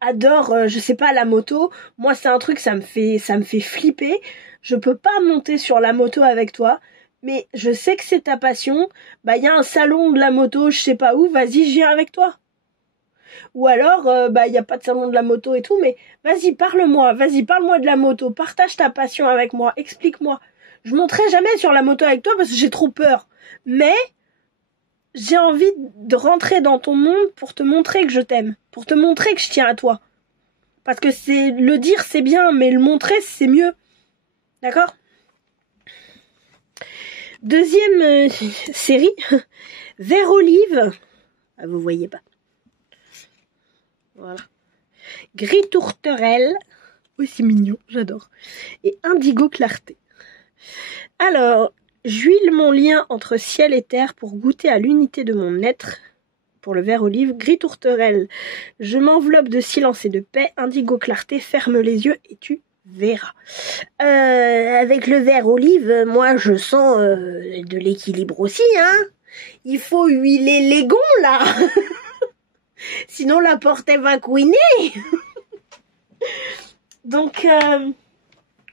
Adore, je sais pas, la moto. Moi, c'est un truc, ça me fait flipper. Je peux pas monter sur la moto avec toi, mais je sais que c'est ta passion. Bah, il y a un salon de la moto, je sais pas où. Vas-y, je viens avec toi. Ou alors, bah, il y a pas de salon de la moto et tout, mais vas-y, parle-moi. Vas-y, parle-moi de la moto. Partage ta passion avec moi. Explique-moi. Je monterai jamais sur la moto avec toi parce que j'ai trop peur. Mais j'ai envie de rentrer dans ton monde pour te montrer que je t'aime, pour te montrer que je tiens à toi. Parce que c'est le dire c'est bien, mais le montrer c'est mieux. D'accord ? Deuxième série, Vert Olive. Ah, vous voyez pas. Voilà. Gris tourterelle. Oui, c'est mignon, j'adore. Et Indigo clarté. Alors, j'huile mon lien entre ciel et terre pour goûter à l'unité de mon être. Pour le vert olive, gris tourterelle. Je m'enveloppe de silence et de paix. Indigo clarté, ferme les yeux et tu verras. Avec le vert olive, moi je sens de l'équilibre aussi, hein. Il faut huiler les gonds là. Sinon la porte elle va couiner. Donc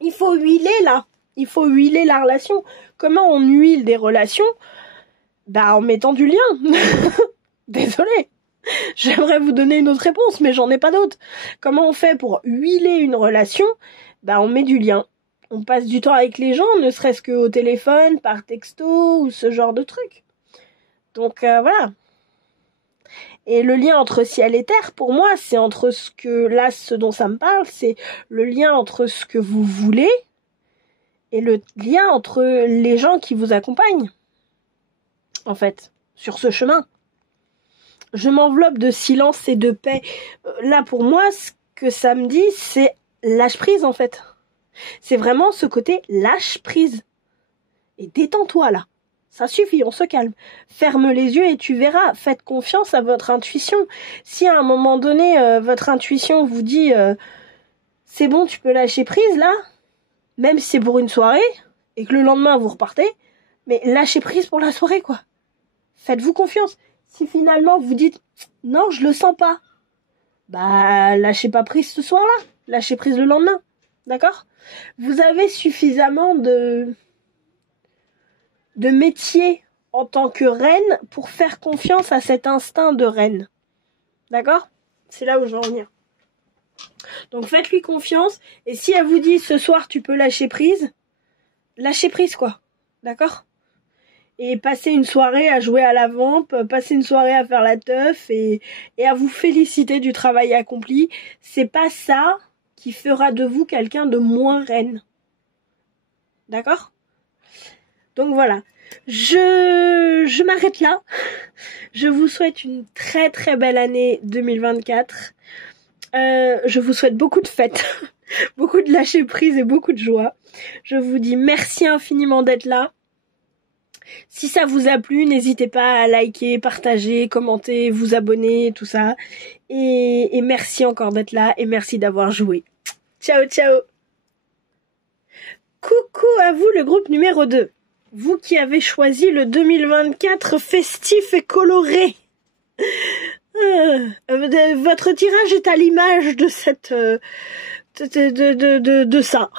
il faut huiler là. Il faut huiler la relation. Comment on huile des relations? Bah en mettant du lien. Désolée. J'aimerais vous donner une autre réponse, mais j'en ai pas d'autre. Comment on fait pour huiler une relation? Bah on met du lien. On passe du temps avec les gens, ne serait-ce qu'au téléphone, par texto, ou ce genre de truc. Donc voilà. Et le lien entre ciel et terre, pour moi, c'est entre ce dont ça me parle, c'est le lien entre ce que vous voulez et le lien entre les gens qui vous accompagnent. En fait, sur ce chemin. Je m'enveloppe de silence et de paix. Là, pour moi, ce que ça me dit, c'est lâche prise, en fait. C'est vraiment ce côté lâche prise. Et détends-toi, là. Ça suffit, on se calme. Ferme les yeux et tu verras. Faites confiance à votre intuition. Si à un moment donné, votre intuition vous dit c'est bon, tu peux lâcher prise, là, même si c'est pour une soirée, et que le lendemain, vous repartez, mais lâchez prise pour la soirée, quoi. Faites-vous confiance. Si finalement vous dites non, je le sens pas, bah lâchez pas prise ce soir-là, lâchez prise le lendemain, d'accord? Vous avez suffisamment de métier en tant que reine pour faire confiance à cet instinct de reine, d'accord? C'est là où je veux en venir. Donc faites-lui confiance et si elle vous dit ce soir tu peux lâcher prise quoi, D'accord? Et passer une soirée à jouer à la vampe, passer une soirée à faire la teuf et à vous féliciter du travail accompli, c'est pas ça qui fera de vous quelqu'un de moins reine. D'accord? Donc voilà. Je m'arrête là. Je vous souhaite une très très belle année 2024. Je vous souhaite beaucoup de fêtes, beaucoup de lâcher prise et beaucoup de joie. Je vous dis merci infiniment d'être là. Si ça vous a plu, n'hésitez pas à liker, partager, commenter, vous abonner, tout ça. Et merci encore d'être là et merci d'avoir joué. Ciao, ciao. Coucou à vous, le groupe numéro 2. Vous qui avez choisi le 2024 festif et coloré. Votre tirage est à l'image de cette... de ça.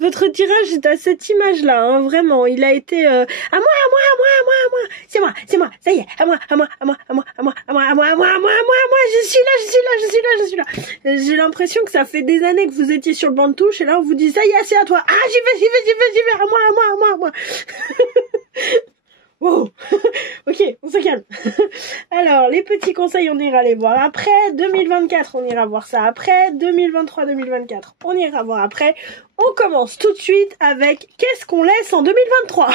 Votre tirage est à cette image-là, hein, vraiment. Il a été à moi. C'est moi. Ça y est, à moi. Je suis là. J'ai l'impression que ça fait des années que vous étiez sur le banc de touche et là on vous dit ça y est, c'est à toi. Ah, j'y vais. À moi. Wow. Ok, on se calme. Alors, les petits conseils, on ira les voir après. 2024, on ira voir ça après. 2023-2024, on ira voir après. On commence tout de suite avec qu'est-ce qu'on laisse en 2023.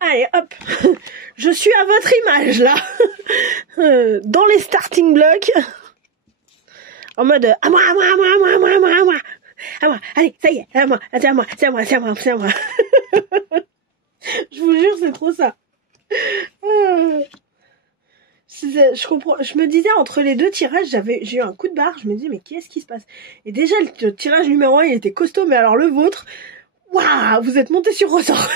Allez, hop. Je suis à votre image, là. Dans les starting blocks. En mode, à moi. Allez, ça y est, c'est à moi. Je vous jure, c'est trop ça. Je comprends. Je me disais, entre les deux tirages, j'ai eu un coup de barre. Je me disais, mais qu'est-ce qui se passe? Et déjà, le tirage numéro 1, il était costaud, mais alors le vôtre, waouh, vous êtes monté sur ressort.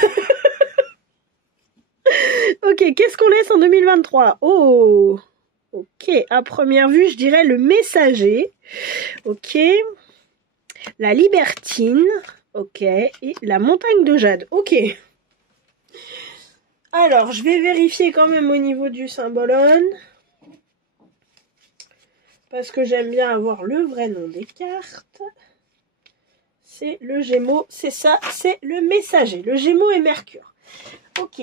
Ok, qu'est-ce qu'on laisse en 2023? Oh, ok, à première vue, je dirais le messager. Ok. La libertine. Ok. Et la montagne de jade. Ok. Alors, je vais vérifier quand même au niveau du symbolone. Parce que j'aime bien avoir le vrai nom des cartes. C'est le Gémeaux. C'est ça, c'est le messager. Le Gémeaux et Mercure. Ok.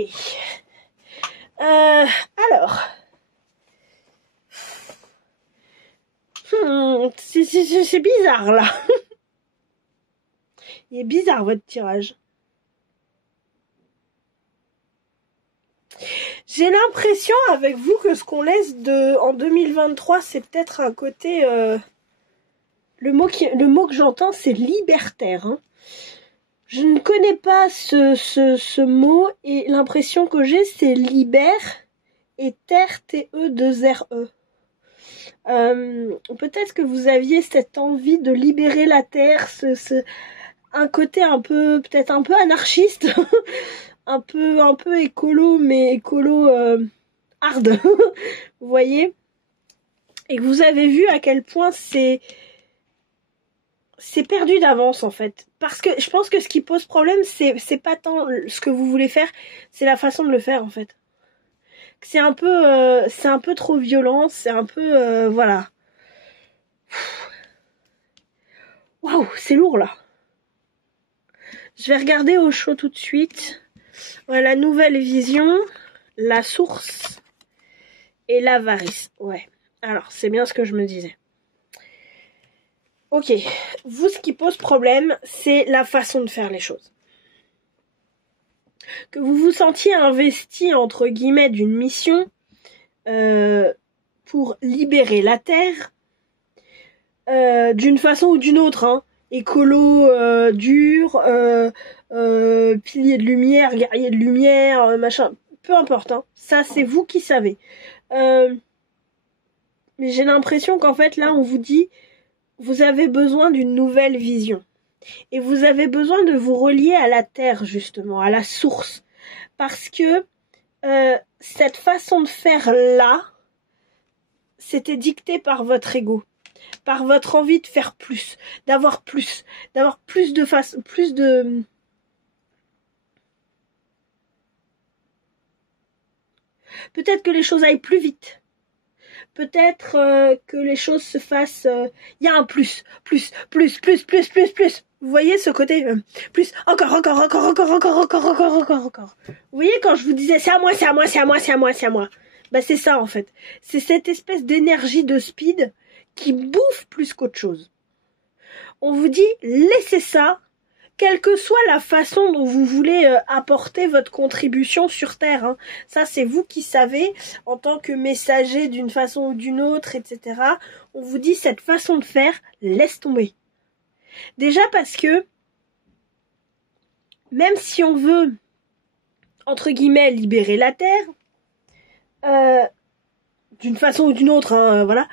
Alors. C'est bizarre, là. Il est bizarre, votre tirage. J'ai l'impression avec vous que ce qu'on laisse en 2023, c'est peut-être un côté... le mot que j'entends, c'est libertaire. Hein. Je ne connais pas ce mot et l'impression que j'ai, c'est libère et terre, T-E-2-R-E. Peut-être que vous aviez cette envie de libérer la terre, un côté un peu, peut-être un peu anarchiste. un peu écolo, mais écolo hard, vous voyez, et que vous avez vu à quel point c'est perdu d'avance en fait, parce que je pense que ce qui pose problème, c'est pas tant ce que vous voulez faire, c'est la façon de le faire en fait. C'est un peu trop violent, c'est un peu voilà. Waouh, c'est lourd là. Je vais regarder au chaud tout de suite. Ouais, la nouvelle vision, la source et l'avarice. Ouais, alors c'est bien ce que je me disais. Ok, vous, ce qui pose problème, c'est la façon de faire les choses. Que vous vous sentiez investi, entre guillemets, d'une mission pour libérer la Terre, d'une façon ou d'une autre, hein. Écolo, dur, pilier de lumière, guerrier de lumière, machin, peu importe, hein. Ça c'est vous qui savez. Mais j'ai l'impression qu'en fait là on vous dit, vous avez besoin d'une nouvelle vision. Et vous avez besoin de vous relier à la terre justement, à la source. Parce que cette façon de faire là, c'était dicté par votre ego. Par votre envie de faire plus, d'avoir plus de façon, plus de... Peut-être que les choses aillent plus vite. Peut-être que les choses se fassent... Il y a un plus. Vous voyez ce côté plus encore. Vous voyez quand je vous disais c'est à moi. Bah c'est ça en fait. C'est cette espèce d'énergie de speed qui bouffe plus qu'autre chose. On vous dit laissez ça, quelle que soit la façon dont vous voulez apporter votre contribution sur Terre. Hein. Ça c'est vous qui savez en tant que messager d'une façon ou d'une autre, etc. On vous dit cette façon de faire, laisse tomber. Déjà parce que, même si on veut, entre guillemets, libérer la Terre, d'une façon ou d'une autre, hein, voilà,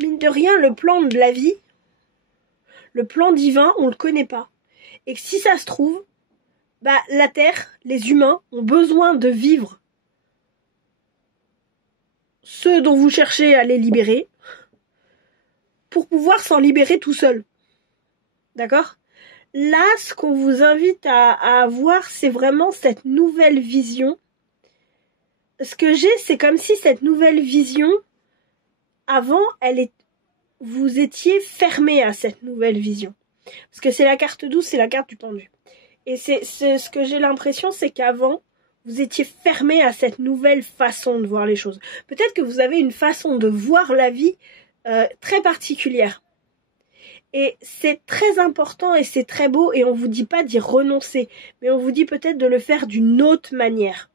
mine de rien, le plan de la vie, le plan divin, on le connaît pas. Et que si ça se trouve, bah, la Terre, les humains, ont besoin de vivre ceux dont vous cherchez à les libérer, pour pouvoir s'en libérer tout seul. D'accord ? Là, ce qu'on vous invite à avoir, c'est vraiment cette nouvelle vision. Ce que j'ai, c'est comme si cette nouvelle vision, avant, vous étiez fermé à cette nouvelle vision. Parce que c'est la carte 12, c'est la carte du pendu. Et c'est ce que j'ai l'impression, c'est qu'avant, vous étiez fermé à cette nouvelle façon de voir les choses. Peut-être que vous avez une façon de voir la vie très particulière. Et c'est très important et c'est très beau et on vous dit pas d'y renoncer, mais on vous dit peut-être de le faire d'une autre manière.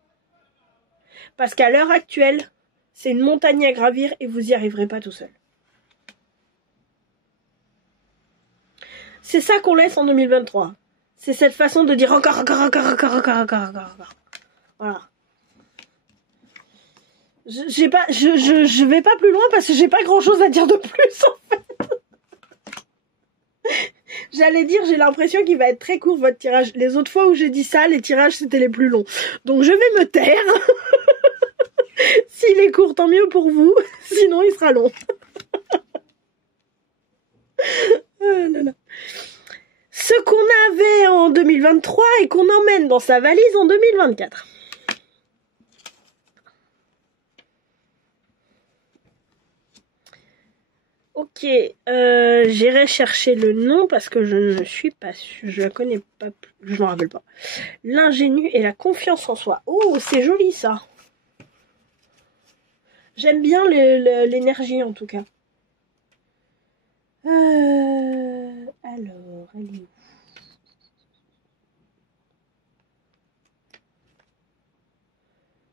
Parce qu'à l'heure actuelle, c'est une montagne à gravir et vous y arriverez pas tout seul. C'est ça qu'on laisse en 2023. C'est cette façon de dire encore. Voilà. Je vais pas plus loin parce que j'ai pas grand chose à dire de plus en fait. J'allais dire, j'ai l'impression qu'il va être très court votre tirage. Les autres fois où j'ai dit ça, les tirages c'était les plus longs. Donc je vais me taire. S'il est court, tant mieux pour vous. Sinon, il sera long. Oh là là. Ce qu'on avait en 2023 et qu'on emmène dans sa valise en 2024. Ok, j'irai chercher le nom parce que je ne suis pas sûre, je la connais pas, je m'en rappelle pas. L'ingénu et la confiance en soi. Oh, c'est joli ça. J'aime bien l'énergie en tout cas. Alors, elle est où ?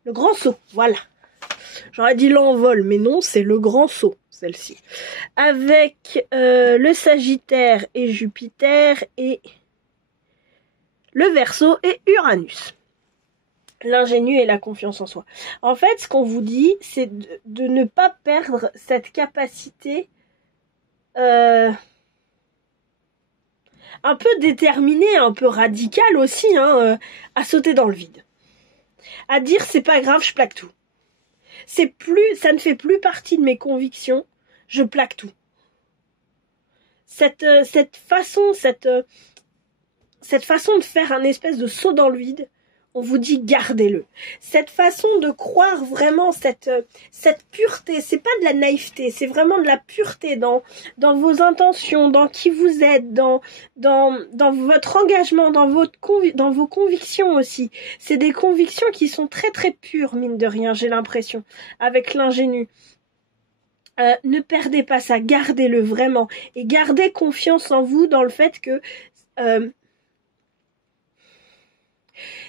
Le grand saut, voilà. J'aurais dit l'envol, mais non, c'est le grand saut, celle-ci. Avec le Sagittaire et Jupiter et le Verseau et Uranus. L'ingénu et la confiance en soi. En fait, ce qu'on vous dit, c'est de ne pas perdre cette capacité un peu déterminée, un peu radicale aussi, hein, à sauter dans le vide. À dire c'est pas grave, je plaque tout. Ça ne fait plus partie de mes convictions, je plaque tout. Cette façon de faire un espèce de saut dans le vide, on vous dit gardez-le. Cette façon de croire vraiment cette pureté, c'est pas de la naïveté, c'est vraiment de la pureté dans vos intentions, dans qui vous êtes, dans votre engagement, dans vos convictions aussi. C'est des convictions qui sont très très pures, mine de rien, j'ai l'impression, avec l'ingénu. Ne perdez pas ça, gardez-le vraiment. Et gardez confiance en vous dans le fait que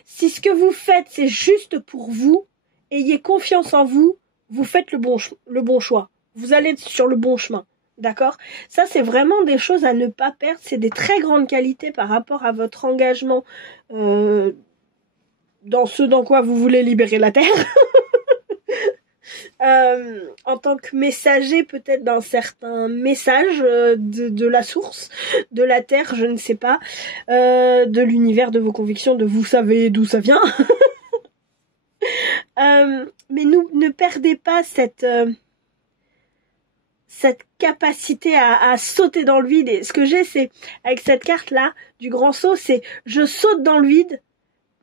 si ce que vous faites, c'est juste pour vous, ayez confiance en vous, vous faites le bon choix. Vous allez sur le bon chemin. D'accord ? Ça, c'est vraiment des choses à ne pas perdre. C'est des très grandes qualités par rapport à votre engagement dans ce dans quoi vous voulez libérer la Terre. En tant que messager peut-être d'un certain message de la source, de la Terre, je ne sais pas, de l'univers, de vos convictions, de vous savez d'où ça vient. Mais ne perdez pas cette capacité à sauter dans le vide. Et ce que j'ai, c'est, avec cette carte-là, du grand saut, c'est je saute dans le vide,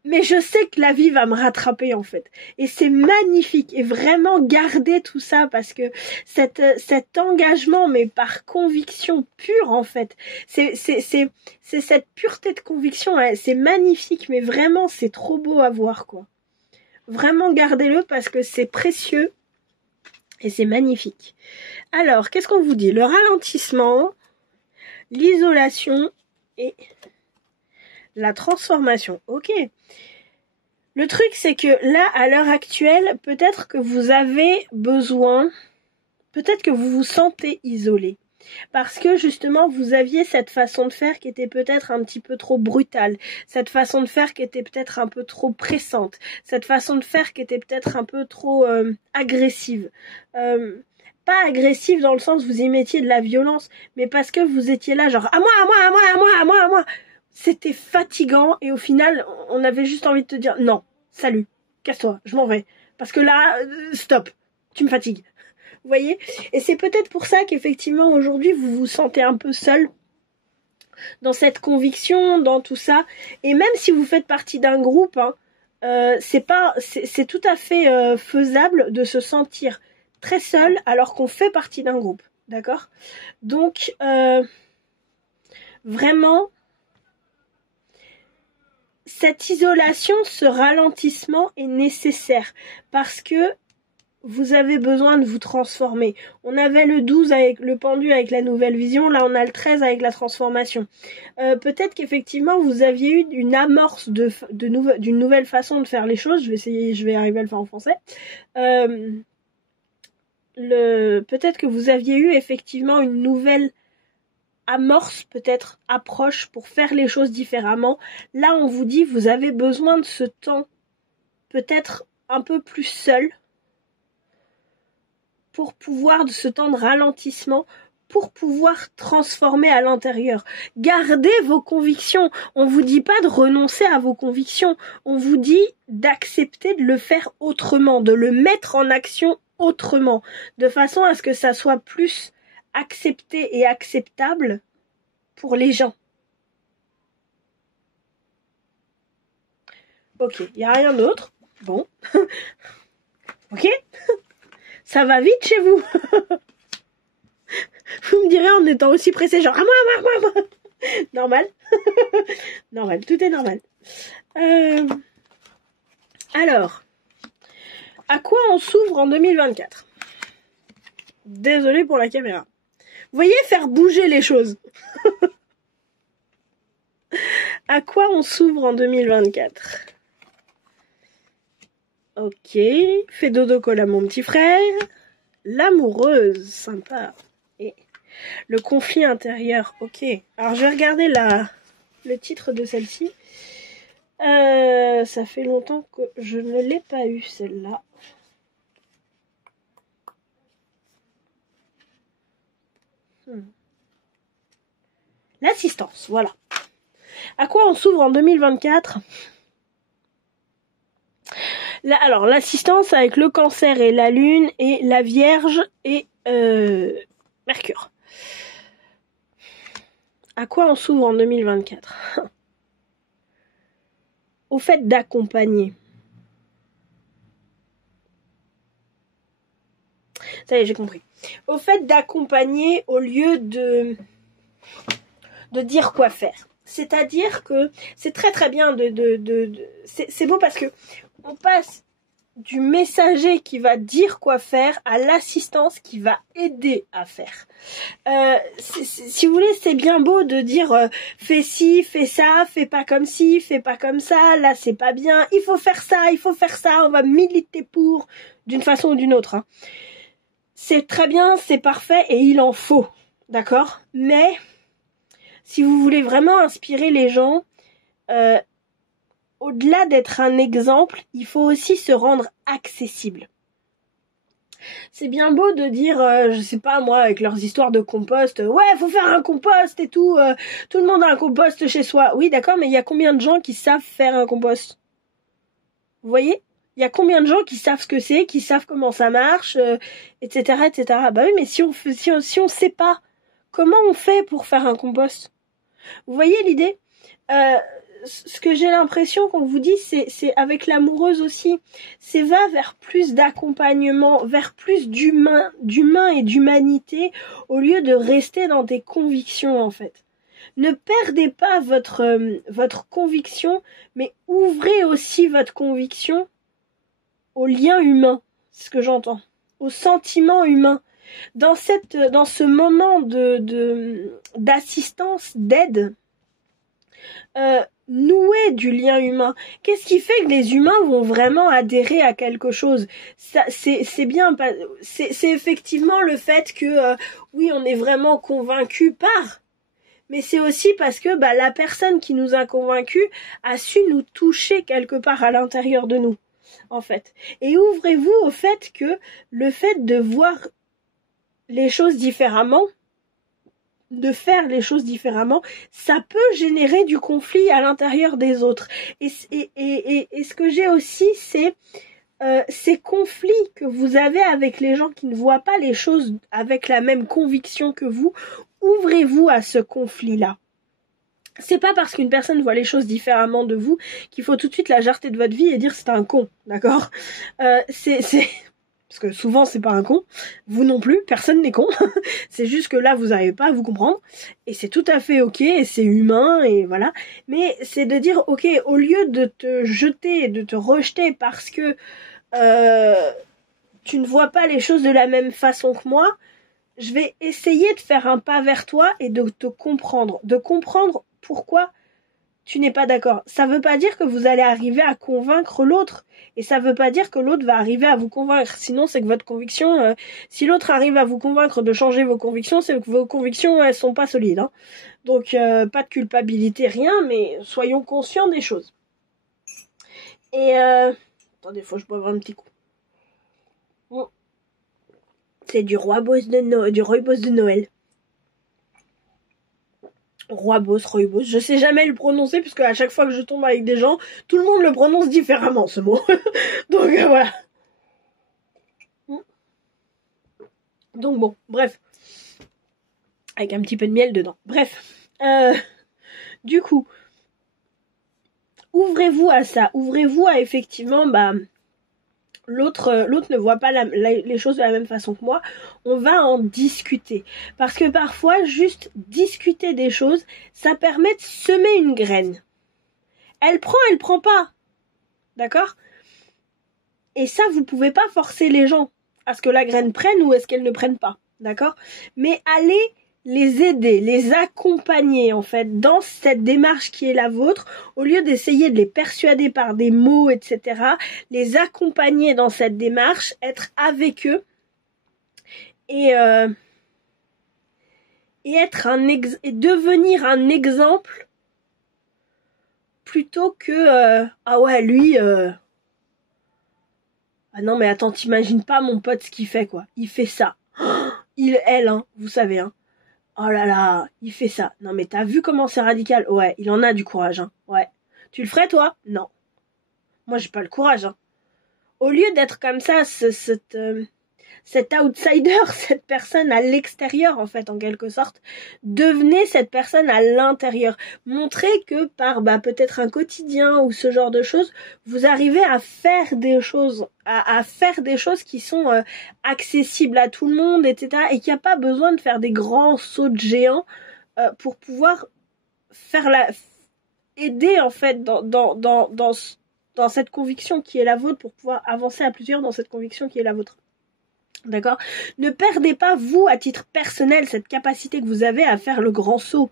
Mais je sais que la vie va me rattraper en fait. Et c'est magnifique. Et vraiment garder tout ça parce que cet engagement, mais par conviction pure en fait. C'est cette pureté de conviction. Hein, c'est magnifique, mais vraiment c'est trop beau à voir quoi. Vraiment gardez-le parce que c'est précieux et c'est magnifique. Alors, qu'est-ce qu'on vous dit? Le ralentissement, l'isolation et la transformation. Ok. Le truc, c'est que là, à l'heure actuelle, peut-être que vous avez besoin, peut-être que vous vous sentez isolé. Parce que justement, vous aviez cette façon de faire qui était peut-être un petit peu trop brutale. Cette façon de faire qui était peut-être un peu trop pressante. Cette façon de faire qui était peut-être un peu trop agressive. Pas agressive dans le sens où vous y mettiez de la violence, mais parce que vous étiez là genre à moi, à moi, à moi, à moi, à moi, à moi. C'était fatigant et au final, on avait juste envie de te dire non, salut, casse-toi, je m'en vais. Parce que là, stop, tu me fatigues. Vous voyez? Et c'est peut-être pour ça qu'effectivement aujourd'hui vous vous sentez un peu seul dans cette conviction, dans tout ça. Et même si vous faites partie d'un groupe, hein, c'est tout à fait faisable de se sentir très seul alors qu'on fait partie d'un groupe. D'accord? Donc vraiment, cette isolation, ce ralentissement est nécessaire parce que vous avez besoin de vous transformer. On avait le 12 avec le pendu avec la nouvelle vision, là on a le 13 avec la transformation. Peut-être qu'effectivement vous aviez eu une amorce d'une nouvelle façon de faire les choses. Je vais arriver à le faire en français. Peut-être que vous aviez eu effectivement une nouvelle amorce, peut-être approche pour faire les choses différemment. Là on vous dit vous avez besoin de ce temps peut-être un peu plus seul pour pouvoir de ce temps de ralentissement, pour pouvoir transformer à l'intérieur. Gardez vos convictions. On vous dit pas de renoncer à vos convictions. On vous dit d'accepter de le faire autrement, de le mettre en action autrement, de façon à ce que ça soit plus accepté et acceptable pour les gens. Ok, il n'y a rien d'autre. Bon. Ok. Ça va vite chez vous. Vous me direz en étant aussi pressé, genre à moi. Normal. Normal, tout est normal. Alors, à quoi on s'ouvre en 2024? Désolée pour la caméra. Vous voyez, faire bouger les choses. À quoi on s'ouvre en 2024? Ok, fais dodo colle à mon petit frère. L'amoureuse, sympa. Et le conflit intérieur, ok. Alors je vais regarder le titre de celle-ci. Ça fait longtemps que je ne l'ai pas eu celle-là. L'assistance, voilà. À quoi on s'ouvre en 2024? Alors, l'assistance avec le cancer et la lune et la vierge et Mercure. À quoi on s'ouvre en 2024? Au fait d'accompagner. Ça y est, j'ai compris. Au fait d'accompagner au lieu de dire quoi faire. C'est-à-dire que c'est très très bien c'est beau parce que on passe du messager qui va dire quoi faire à l'assistance qui va aider à faire. Si vous voulez, c'est bien beau de dire fais ci, fais ça, fais pas comme ci, fais pas comme ça, là c'est pas bien, il faut faire ça, on va militer pour d'une façon ou d'une autre. Hein. C'est très bien, c'est parfait et il en faut, d'accord? Mais si vous voulez vraiment inspirer les gens, au-delà d'être un exemple, il faut aussi se rendre accessible. C'est bien beau de dire, je sais pas moi, avec leurs histoires de compost, ouais, faut faire un compost et tout, tout le monde a un compost chez soi. Oui, d'accord, mais il y a combien de gens qui savent faire un compost? Vous voyez? Il y a combien de gens qui savent ce que c'est, qui savent comment ça marche, etc., etc. Bah oui, mais si on sait pas, comment on fait pour faire un compost? Vous voyez l'idée? ce que j'ai l'impression qu'on vous dit, c'est avec l'amoureuse aussi. C'est va vers plus d'accompagnement, vers plus d'humain et d'humanité, au lieu de rester dans des convictions, en fait. Ne perdez pas votre conviction, mais ouvrez aussi votre conviction au lien humain, c'est ce que j'entends, au sentiment humain. Dans ce moment d'assistance, d'aide, nouer du lien humain. Qu'est-ce qui fait que les humains vont vraiment adhérer à quelque chose? Ça, c'est bien, c'est effectivement le fait que oui, on est vraiment convaincu par. Mais c'est aussi parce que la personne qui nous a convaincus a su nous toucher quelque part à l'intérieur de nous, en fait. Et ouvrez-vous au fait que le fait de voir les choses différemment, de faire les choses différemment, ça peut générer du conflit à l'intérieur des autres. Et ce que j'ai aussi, c'est ces conflits que vous avez avec les gens qui ne voient pas les choses avec la même conviction que vous. Ouvrez-vous à ce conflit-là. C'est pas parce qu'une personne voit les choses différemment de vous qu'il faut tout de suite la jarter de votre vie et dire c'est un con, d'accord? Parce que souvent c'est pas un con, vous non plus, personne n'est con. C'est juste que là vous n'arrivez pas à vous comprendre et c'est tout à fait ok, et c'est humain et voilà. Mais c'est de dire ok, au lieu de te jeter, de te rejeter parce que tu ne vois pas les choses de la même façon que moi, je vais essayer de faire un pas vers toi et de te comprendre, de comprendre pourquoi tu n'es pas d'accord. Ça veut pas dire que vous allez arriver à convaincre l'autre, et ça veut pas dire que l'autre va arriver à vous convaincre. Sinon, c'est que votre conviction, si l'autre arrive à vous convaincre de changer vos convictions, c'est que vos convictions, elles sont pas solides, hein. Donc, pas de culpabilité, rien, mais soyons conscients des choses. Et attendez, faut que je boive un petit coup. Bon. C'est du rooibos de Noël. Rooibos. Je sais jamais le prononcer puisque à chaque fois que je tombe avec des gens, tout le monde le prononce différemment, ce mot. Donc voilà. Donc bon, bref. Avec un petit peu de miel dedans. Bref. Du coup, ouvrez-vous à ça. Ouvrez-vous à effectivement, l'autre ne voit pas les choses de la même façon que moi. On va en discuter. Parce que parfois, juste discuter des choses, ça permet de semer une graine. Elle prend pas. D'accord? Et ça, vous pouvez pas forcer les gens à ce que la graine prenne ou à ce qu'elle ne prenne pas. D'accord? Mais allez les aider, les accompagner en fait dans cette démarche qui est la vôtre, au lieu d'essayer de les persuader par des mots, etc. Les accompagner dans cette démarche, être avec eux et devenir un exemple plutôt que ah ouais lui ah non mais attends, t'imagines pas mon pote ce qu'il fait quoi, il fait ça, elle hein, vous savez hein. Oh là là, il fait ça. Non mais t'as vu comment c'est radical? Ouais, il en a du courage, hein. Ouais. Tu le ferais toi? Non. Moi j'ai pas le courage, hein. Au lieu d'être comme ça, cet outsider, cette personne à l'extérieur en fait, en quelque sorte, devenez cette personne à l'intérieur. Montrez que par peut-être un quotidien ou ce genre de choses, vous arrivez à faire des choses, à faire des choses qui sont accessibles à tout le monde, etc. Et qu'il n'y a pas besoin de faire des grands sauts de géants pour pouvoir aider en fait dans cette conviction qui est la vôtre, pour pouvoir avancer à plusieurs dans cette conviction qui est la vôtre. D'accord? Ne perdez pas, vous, à titre personnel, cette capacité que vous avez à faire le grand saut.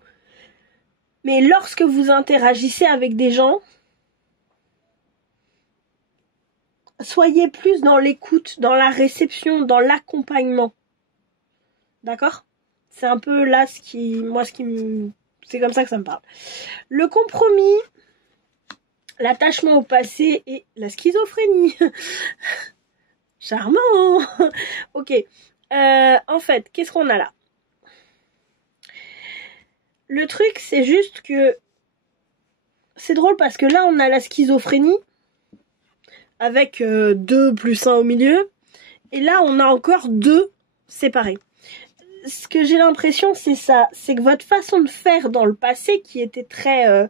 Mais lorsque vous interagissez avec des gens, soyez plus dans l'écoute, dans la réception, dans l'accompagnement. D'accord? C'est un peu là c'est comme ça que ça me parle. Le compromis, l'attachement au passé et la schizophrénie. Charmant. Ok. En fait, qu'est-ce qu'on a là? Le truc, c'est juste que c'est drôle parce que là, on a la schizophrénie avec 2 plus 1 au milieu. Et là, on a encore 2 séparés. Ce que j'ai l'impression, c'est ça. C'est que votre façon de faire dans le passé, qui était très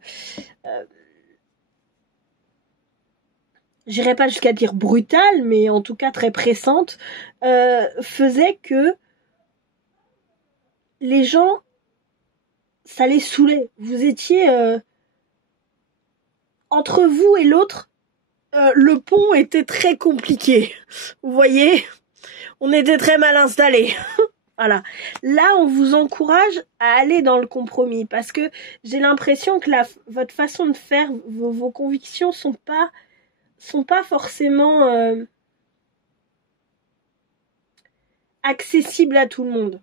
j'irai pas jusqu'à dire brutale, mais en tout cas très pressante, faisait que les gens, ça les saoulait. Vous étiez entre vous et l'autre, le pont était très compliqué. Vous voyez, on était très mal installés. Voilà. Là, on vous encourage à aller dans le compromis parce que j'ai l'impression que votre façon de faire, vos convictions sont pas forcément accessibles à tout le monde.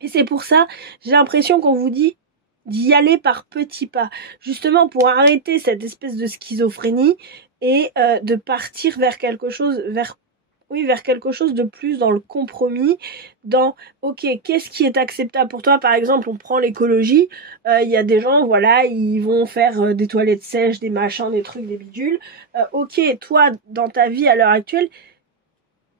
Et c'est pour ça, j'ai l'impression qu'on vous dit d'y aller par petits pas, justement pour arrêter cette espèce de schizophrénie et de partir vers quelque chose, vers quelque chose de plus dans le compromis, dans ok, qu'est-ce qui est acceptable pour toi. Par exemple, on prend l'écologie, il y a des gens, voilà, ils vont faire des toilettes sèches, des machins, des trucs, des bidules. Ok, toi, dans ta vie à l'heure actuelle,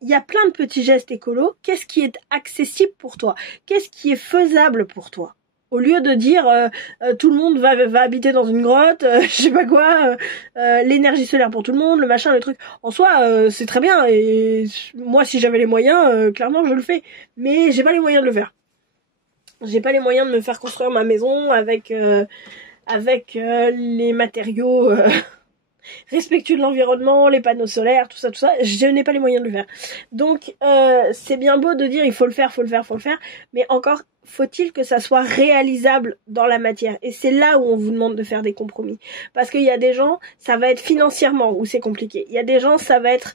il y a plein de petits gestes écolos. Qu'est-ce qui est accessible pour toi? Qu'est-ce qui est faisable pour toi? Au lieu de dire tout le monde va habiter dans une grotte, je sais pas quoi, l'énergie solaire pour tout le monde, le machin, le truc. En soi, c'est très bien. Et moi, si j'avais les moyens, clairement, je le fais. Mais j'ai pas les moyens de le faire. J'ai pas les moyens de me faire construire ma maison avec les matériaux respectueux de l'environnement, les panneaux solaires, tout ça, je n'ai pas les moyens de le faire. Donc, c'est bien beau de dire il faut le faire, mais encore faut-il que ça soit réalisable dans la matière. Et c'est là où on vous demande de faire des compromis. Parce qu'il y a des gens, ça va être financièrement où c'est compliqué. Il y a des gens, ça va être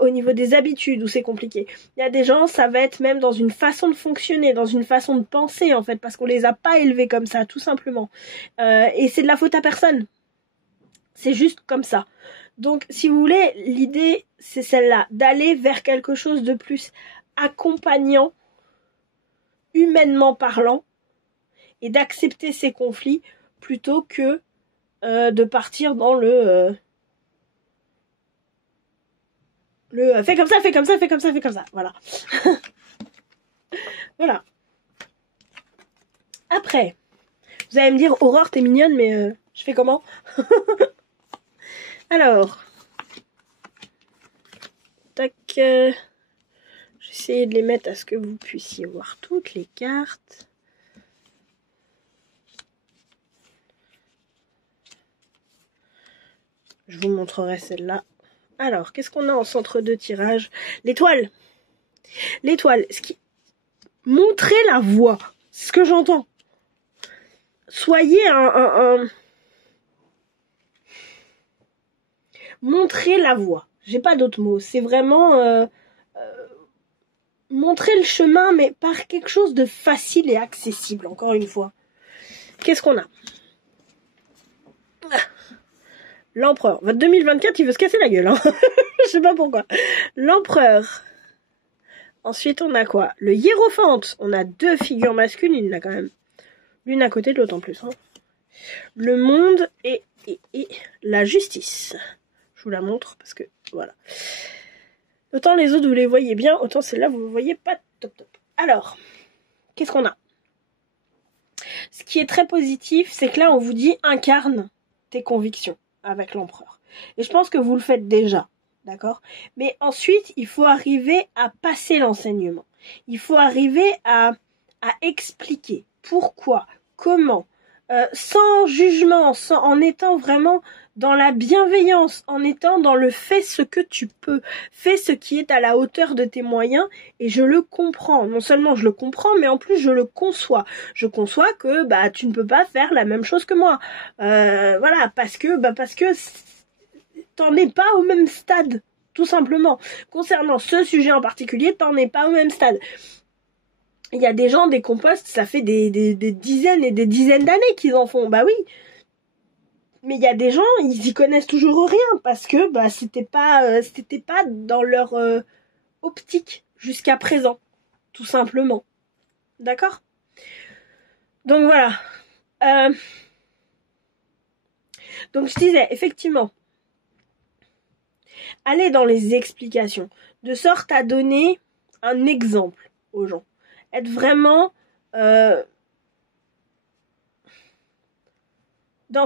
au niveau des habitudes où c'est compliqué. Il y a des gens, ça va être même dans une façon de fonctionner, dans une façon de penser en fait, parce qu'on les a pas élevés comme ça, tout simplement. Et c'est de la faute à personne. C'est juste comme ça. Donc, si vous voulez, l'idée, c'est celle-là, d'aller vers quelque chose de plus accompagnant, humainement parlant, et d'accepter ces conflits plutôt que de partir dans le fais comme ça, fais comme ça, fais comme ça, fais comme ça. Voilà. Voilà. Après, vous allez me dire, Aurore, t'es mignonne, mais je fais comment? Alors, tac, j'essaie de les mettre à ce que vous puissiez voir toutes les cartes. Je vous montrerai celle-là. Alors, qu'est-ce qu'on a en centre de tirage? L'étoile. L'étoile. Montrez la voie. C'est ce que j'entends. Soyez Montrez la voie. J'ai pas d'autres mots. C'est vraiment montrer le chemin, mais par quelque chose de facile et accessible, encore une fois. Qu'est-ce qu'on a? L'empereur. Votre 2024, il veut se casser la gueule. Hein. Je sais pas pourquoi. L'empereur. Ensuite, on a quoi? Le hiérophante. On a deux figures masculines, là, quand même. L'une à côté de l'autre, en plus. Hein. Le monde et la justice. Je vous la montre, parce que, voilà. Autant les autres, vous les voyez bien, autant celle-là, vous ne voyez pas top. Alors, qu'est-ce qu'on a? Ce qui est très positif, c'est que là, on vous dit incarne tes convictions avec l'empereur. Et je pense que vous le faites déjà, d'accord? Mais ensuite, il faut arriver à passer l'enseignement. Il faut arriver à expliquer pourquoi, comment, sans jugement, en étant vraiment dans la bienveillance, en étant dans le fais ce que tu peux, fais ce qui est à la hauteur de tes moyens, et je le comprends. Non seulement je le comprends, mais en plus je le conçois. Je conçois que tu ne peux pas faire la même chose que moi. Voilà, parce que t'en es pas au même stade, tout simplement. Concernant ce sujet en particulier, t'en es pas au même stade. Il y a des gens, des composts, ça fait des dizaines et des dizaines d'années qu'ils en font. Bah oui. Mais il y a des gens, ils y connaissent toujours rien parce que c'était pas dans leur optique jusqu'à présent, tout simplement. D'accord? Donc voilà. Donc je disais, effectivement, aller dans les explications, de sorte à donner un exemple aux gens. Être vraiment dans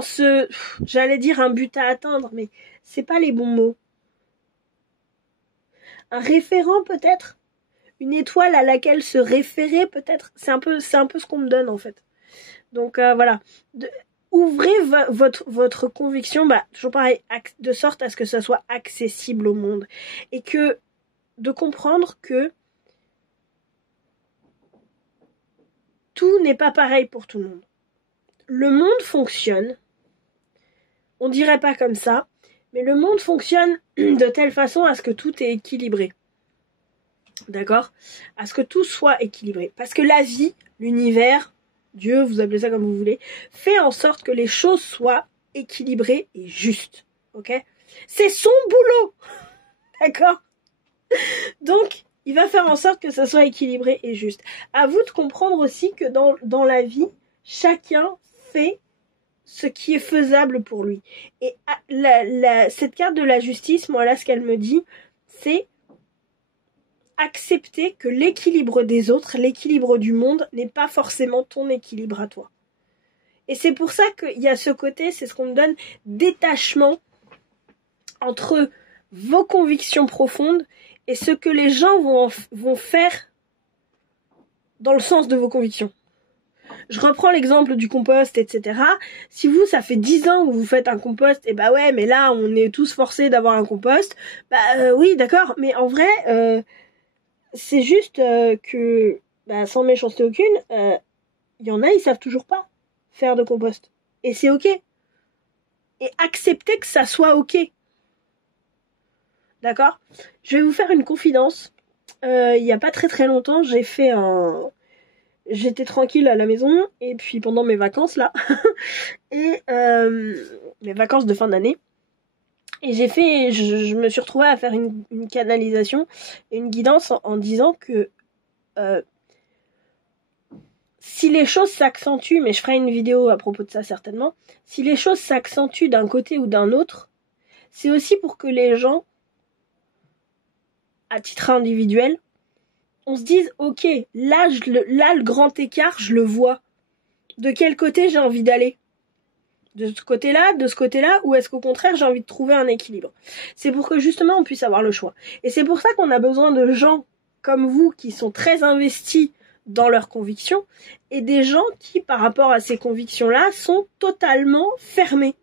j'allais dire un but à atteindre, mais c'est pas les bons mots. référent peut-être, une étoile à laquelle se référer peut-être. C'est un peu ce qu'on me donne en fait. Donc voilà. Ouvrez votre conviction, toujours pareil, de sorte à ce que ça soit accessible au monde. Et que de comprendre que tout n'est pas pareil pour tout le monde. Le monde fonctionne, on dirait pas comme ça, mais le monde fonctionne de telle façon à ce que tout est équilibré. D'accord ? À ce que tout soit équilibré. Parce que la vie, l'univers, Dieu, vous appelez ça comme vous voulez, fait en sorte que les choses soient équilibrées et justes. Ok ? C'est son boulot. D'accord ? Donc, il va faire en sorte que ça soit équilibré et juste. À vous de comprendre aussi que dans la vie, chacun fait ce qui est faisable pour lui. Et cette carte de la justice, moi là, ce qu'elle me dit, c'est accepter que l'équilibre des autres, l'équilibre du monde, n'est pas forcément ton équilibre à toi. Et c'est pour ça qu'il y a ce côté, c'est ce qu'on me donne, détachement entre vos convictions profondes et ce que les gens vont faire dans le sens de vos convictions. Je reprends l'exemple du compost, etc. Si vous, ça fait 10 ans que vous faites un compost, et ouais, mais là, on est tous forcés d'avoir un compost. Oui, d'accord, mais en vrai, c'est juste que, sans méchanceté aucune, il y en a, ils savent toujours pas faire de compost. Et c'est ok. Et accepter que ça soit ok. D'accord ? Je vais vous faire une confidence. Il y a pas très très longtemps, j'étais tranquille à la maison, et puis pendant mes vacances là, et mes vacances de fin d'année, et je me suis retrouvée à faire une canalisation et une guidance en disant que si les choses s'accentuent, mais je ferai une vidéo à propos de ça certainement, si les choses s'accentuent d'un côté ou d'un autre, c'est aussi pour que les gens, à titre individuel, on se dise, ok, là, le grand écart, je le vois. De quel côté j'ai envie d'aller ? De ce côté-là, ou est-ce qu'au contraire, j'ai envie de trouver un équilibre ? C'est pour que justement, on puisse avoir le choix. Et c'est pour ça qu'on a besoin de gens comme vous, qui sont très investis dans leurs convictions, et des gens qui, par rapport à ces convictions-là, sont totalement fermés.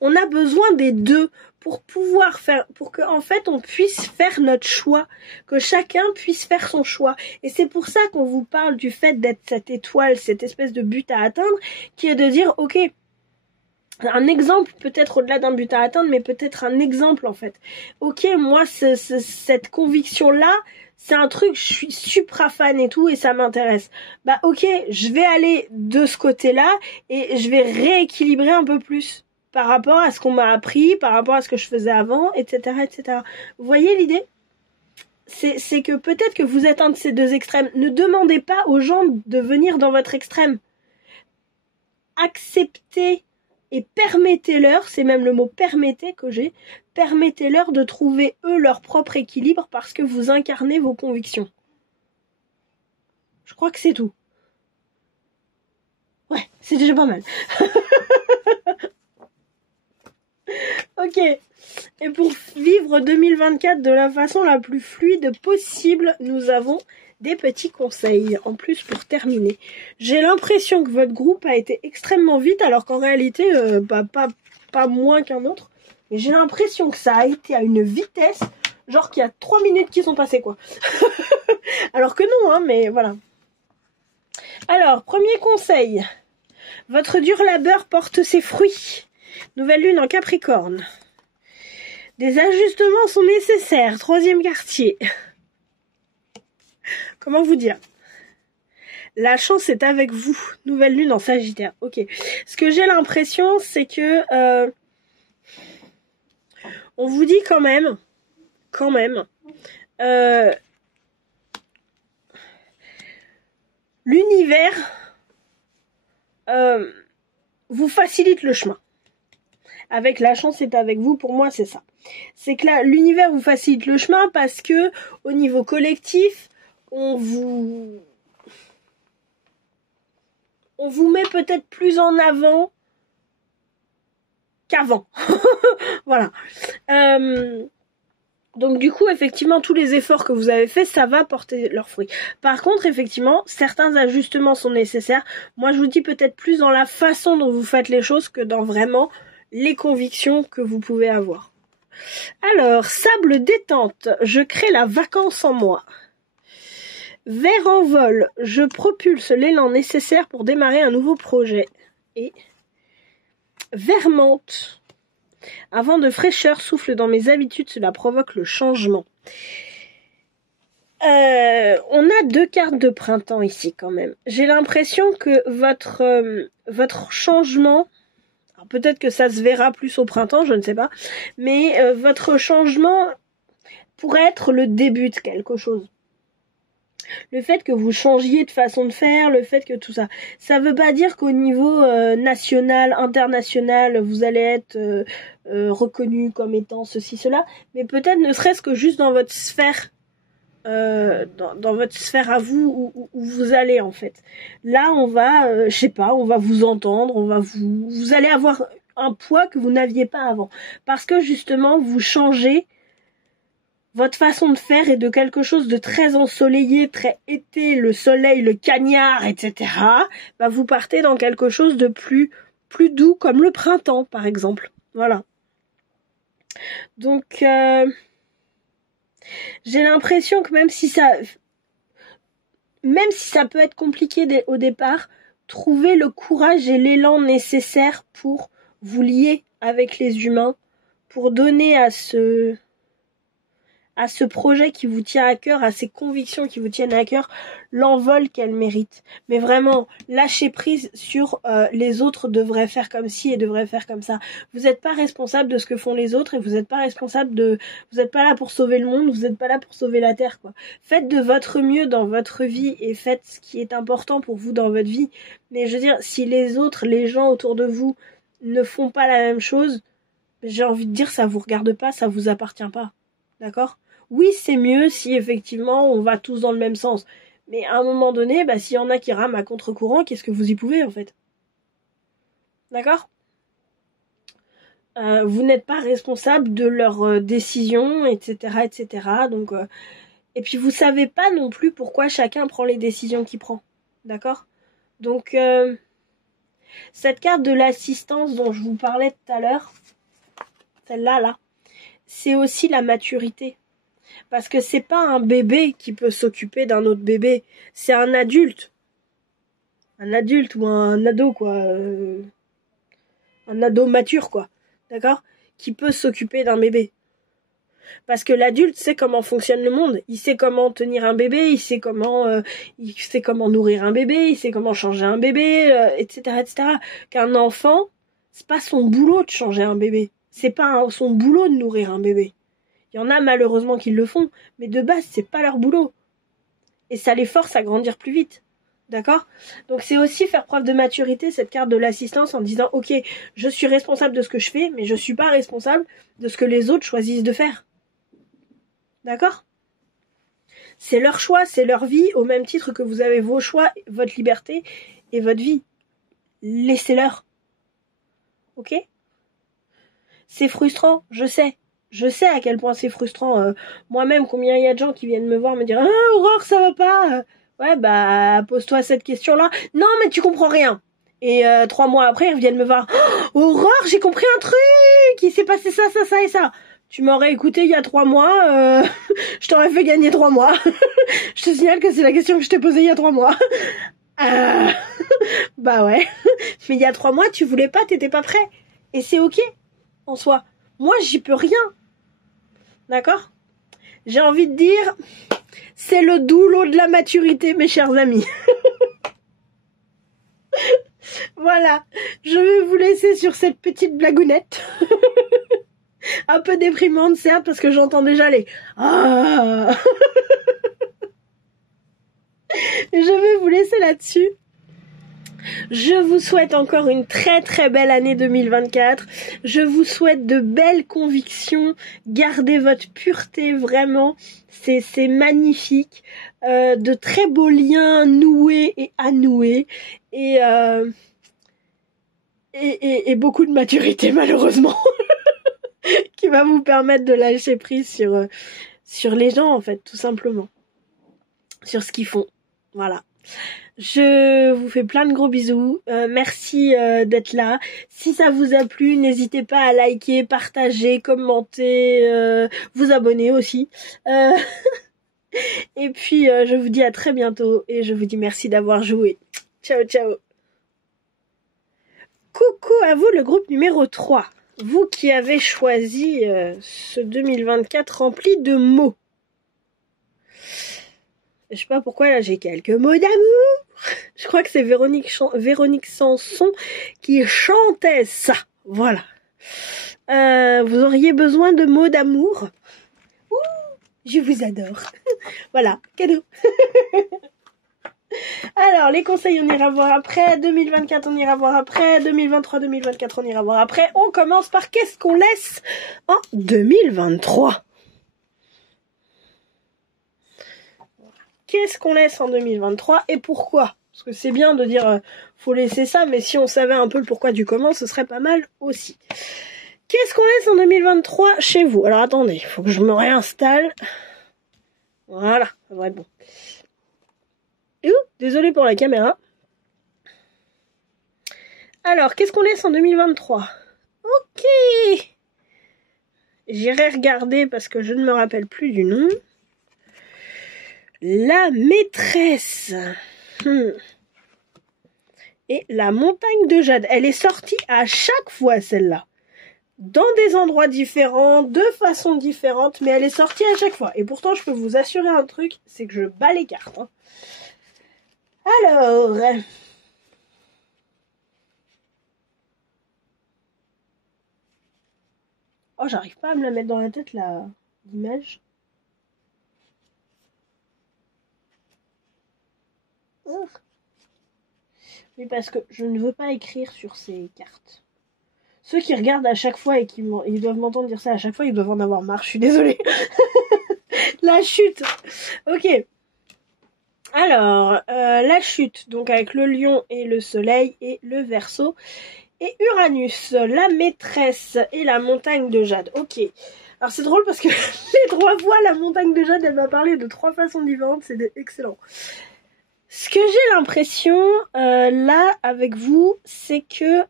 On a besoin des deux pour pouvoir faire, pour que en fait on puisse faire notre choix, que chacun puisse faire son choix. Et c'est pour ça qu'on vous parle du fait d'être cette étoile, cette espèce de but à atteindre, qui est de dire ok, un exemple peut-être au-delà d'un but à atteindre, mais peut-être un exemple en fait. Ok, moi cette conviction-là, c'est un truc, je suis supra fan et tout, et ça m'intéresse. Ok, je vais aller de ce côté-là, et je vais rééquilibrer un peu plus par rapport à ce qu'on m'a appris, par rapport à ce que je faisais avant, etc., etc. Vous voyez l'idée ? C'est que peut-être que vous êtes un de ces deux extrêmes. Ne demandez pas aux gens de venir dans votre extrême. Acceptez et permettez-leur, c'est même le mot permettez que j'ai, permettez-leur de trouver eux leur propre équilibre parce que vous incarnez vos convictions. Je crois que c'est tout. Ouais, c'est déjà pas mal. Ok. Et pour vivre 2024 de la façon la plus fluide possible, nous avons des petits conseils. En plus, pour terminer, j'ai l'impression que votre groupe a été extrêmement vite, alors qu'en réalité, pas moins qu'un autre. Mais j'ai l'impression que ça a été à une vitesse, genre qu'il y a 3 minutes qui sont passées, quoi. Alors que non, hein, mais voilà. Alors, premier conseil. Votre dur labeur porte ses fruits. Nouvelle lune en Capricorne. Des ajustements sont nécessaires. 3e quartier. Comment vous dire ? La chance est avec vous. Nouvelle lune en Sagittaire. Ok. Ce que j'ai l'impression, c'est que on vous dit quand même, l'univers vous facilite le chemin. Avec la chance est avec vous, pour moi c'est ça. C'est que là, l'univers vous facilite le chemin parce que au niveau collectif, on vous met peut-être plus en avant qu'avant. Voilà. Donc du coup, effectivement, tous les efforts que vous avez faits, ça va porter leurs fruits. Par contre, effectivement, certains ajustements sont nécessaires. Moi, je vous dis peut-être plus dans la façon dont vous faites les choses que dans vraiment les convictions que vous pouvez avoir. Alors, sable détente, je crée la vacance en moi. Vers en vol, je propulse l'élan nécessaire pour démarrer un nouveau projet. Et vermente, un vent de fraîcheur souffle dans mes habitudes, cela provoque le changement. On a 2 cartes de printemps ici quand même. J'ai l'impression que votre changement, alors peut-être que ça se verra plus au printemps, je ne sais pas, mais votre changement pourrait être le début de quelque chose. Le fait que vous changiez de façon de faire, le fait que tout ça, ça veut pas dire qu'au niveau national, international, vous allez être reconnu comme étant ceci, cela, mais peut-être ne serait-ce que juste dans votre sphère, dans votre sphère à vous où vous allez en fait. Là, on va, je sais pas, on va vous entendre, vous allez avoir un poids que vous n'aviez pas avant, parce que justement vous changez. Votre façon de faire est de quelque chose de très ensoleillé, très été, le soleil, le cagnard, etc. Bah, vous partez dans quelque chose de plus doux, comme le printemps, par exemple. Voilà. Donc, j'ai l'impression que même si ça peut être compliqué au départ, trouvez le courage et l'élan nécessaire pour vous lier avec les humains, pour donner à ce projet qui vous tient à cœur, à ces convictions qui vous tiennent à cœur, l'envol qu'elle mérite. Mais vraiment, lâchez prise sur les autres devraient faire comme ci et devraient faire comme ça. Vous n'êtes pas responsable de ce que font les autres et vous n'êtes pas responsable vous n'êtes pas là pour sauver le monde, vous n'êtes pas là pour sauver la terre, quoi. Faites de votre mieux dans votre vie et faites ce qui est important pour vous dans votre vie. Mais je veux dire, si les autres, les gens autour de vous ne font pas la même chose, j'ai envie de dire, ça vous regarde pas, ça vous appartient pas. D'accord ? Oui, c'est mieux si effectivement on va tous dans le même sens. Mais à un moment donné, bah, s'il y en a qui rament à contre-courant, qu'est-ce que vous y pouvez en fait ? D'accord ? Vous n'êtes pas responsable de leurs décisions, etc., etc. Donc, et puis vous savez pas non plus pourquoi chacun prend les décisions qu'il prend. D'accord ? Donc, cette carte de l'assistance dont je vous parlais tout à l'heure, celle-là, là, c'est aussi la maturité. Parce que c'est pas un bébé qui peut s'occuper d'un autre bébé, c'est un adulte. Un adulte ou un ado, quoi. Un ado mature, quoi. D'accord ? Qui peut s'occuper d'un bébé. Parce que l'adulte sait comment fonctionne le monde. Il sait comment tenir un bébé, il sait comment nourrir un bébé, il sait comment changer un bébé, etc., etc. Qu'un enfant, c'est pas son boulot de changer un bébé. C'est pas son boulot de nourrir un bébé. Il y en a malheureusement qui le font, mais de base, c'est pas leur boulot. Et ça les force à grandir plus vite. D'accord ? Donc c'est aussi faire preuve de maturité, cette carte de l'assistance, en disant, ok, je suis responsable de ce que je fais, mais je suis pas responsable de ce que les autres choisissent de faire. D'accord ? C'est leur choix, c'est leur vie, au même titre que vous avez vos choix, votre liberté et votre vie. Laissez-leur. Ok ? C'est frustrant, je sais. Je sais à quel point c'est frustrant. Moi-même, combien il y a de gens qui viennent me voir me dire « Ah, Aurore, ça va pas ?» Ouais, bah, pose-toi cette question-là. « Non, mais tu comprends rien. » Et 3 mois après, ils reviennent me voir « Oh, Aurore, j'ai compris un truc. Il s'est passé ça, ça, ça et ça. » Tu m'aurais écouté il y a 3 mois, je t'aurais fait gagner 3 mois. Je te signale que c'est la question que je t'ai posée il y a 3 mois. Bah ouais. Mais il y a 3 mois, tu voulais pas, t'étais pas prêt. Et c'est ok, en soi. Moi, j'y peux rien. D'accord ? J'ai envie de dire, c'est le doux lot de la maturité, mes chers amis. Voilà, je vais vous laisser sur cette petite blagounette. Un peu déprimante, certes, parce que j'entends déjà les « Ah !» Je vais vous laisser là-dessus. Je vous souhaite encore une très très belle année 2024. Je vous souhaite de belles convictions. Gardez votre pureté, vraiment. C'est magnifique. De très beaux liens noués et à nouer. Et beaucoup de maturité, malheureusement. qui va vous permettre de lâcher prise sur les gens, en fait, tout simplement. Sur ce qu'ils font. Voilà. Je vous fais plein de gros bisous. Merci d'être là. Si ça vous a plu, n'hésitez pas à liker, partager, commenter, vous abonner aussi. Et puis, je vous dis à très bientôt et je vous dis merci d'avoir joué. Ciao, ciao. Coucou à vous, le groupe numéro 3. Vous qui avez choisi ce 2024 rempli de mots. Je sais pas pourquoi là j'ai quelques mots d'amour. Je crois que c'est Véronique Sanson qui chantait ça. Voilà. Vous auriez besoin de mots d'amour? Ouh, je vous adore. Voilà, cadeau. Alors, les conseils, on ira voir après. 2024, on ira voir après. 2023, 2024, on ira voir après. On commence par qu'est-ce qu'on laisse en 2023? Qu'est-ce qu'on laisse en 2023 et pourquoi? Parce que c'est bien de dire faut laisser ça, mais si on savait un peu le pourquoi du comment, ce serait pas mal aussi. Qu'est-ce qu'on laisse en 2023 chez vous? Alors attendez, il faut que je me réinstalle. Voilà, ça devrait être bon. Désolée pour la caméra. Alors, qu'est-ce qu'on laisse en 2023? Ok. J'irai regarder parce que je ne me rappelle plus du nom. La maîtresse. Et la montagne de jade. Elle est sortie à chaque fois, celle-là. Dans des endroits différents, de façons différentes, mais elle est sortie à chaque fois. Et pourtant, je peux vous assurer un truc, c'est que je bats les cartes. Hein. Alors... Oh, j'arrive pas à me la mettre dans la tête, l'image. Oui, parce que je ne veux pas écrire sur ces cartes. Ceux qui regardent à chaque fois et ils doivent m'entendre dire ça à chaque fois, ils doivent en avoir marre, je suis désolée. La chute. Ok. Alors, la chute, donc avec le lion et le soleil et le Verseau. Et Uranus, la maîtresse et la montagne de jade. Ok. Alors c'est drôle parce que les 3 fois, la montagne de jade, elle m'a parlé de 3 façons différentes, c'est excellent. Ce que j'ai l'impression, là, avec vous, c'est que...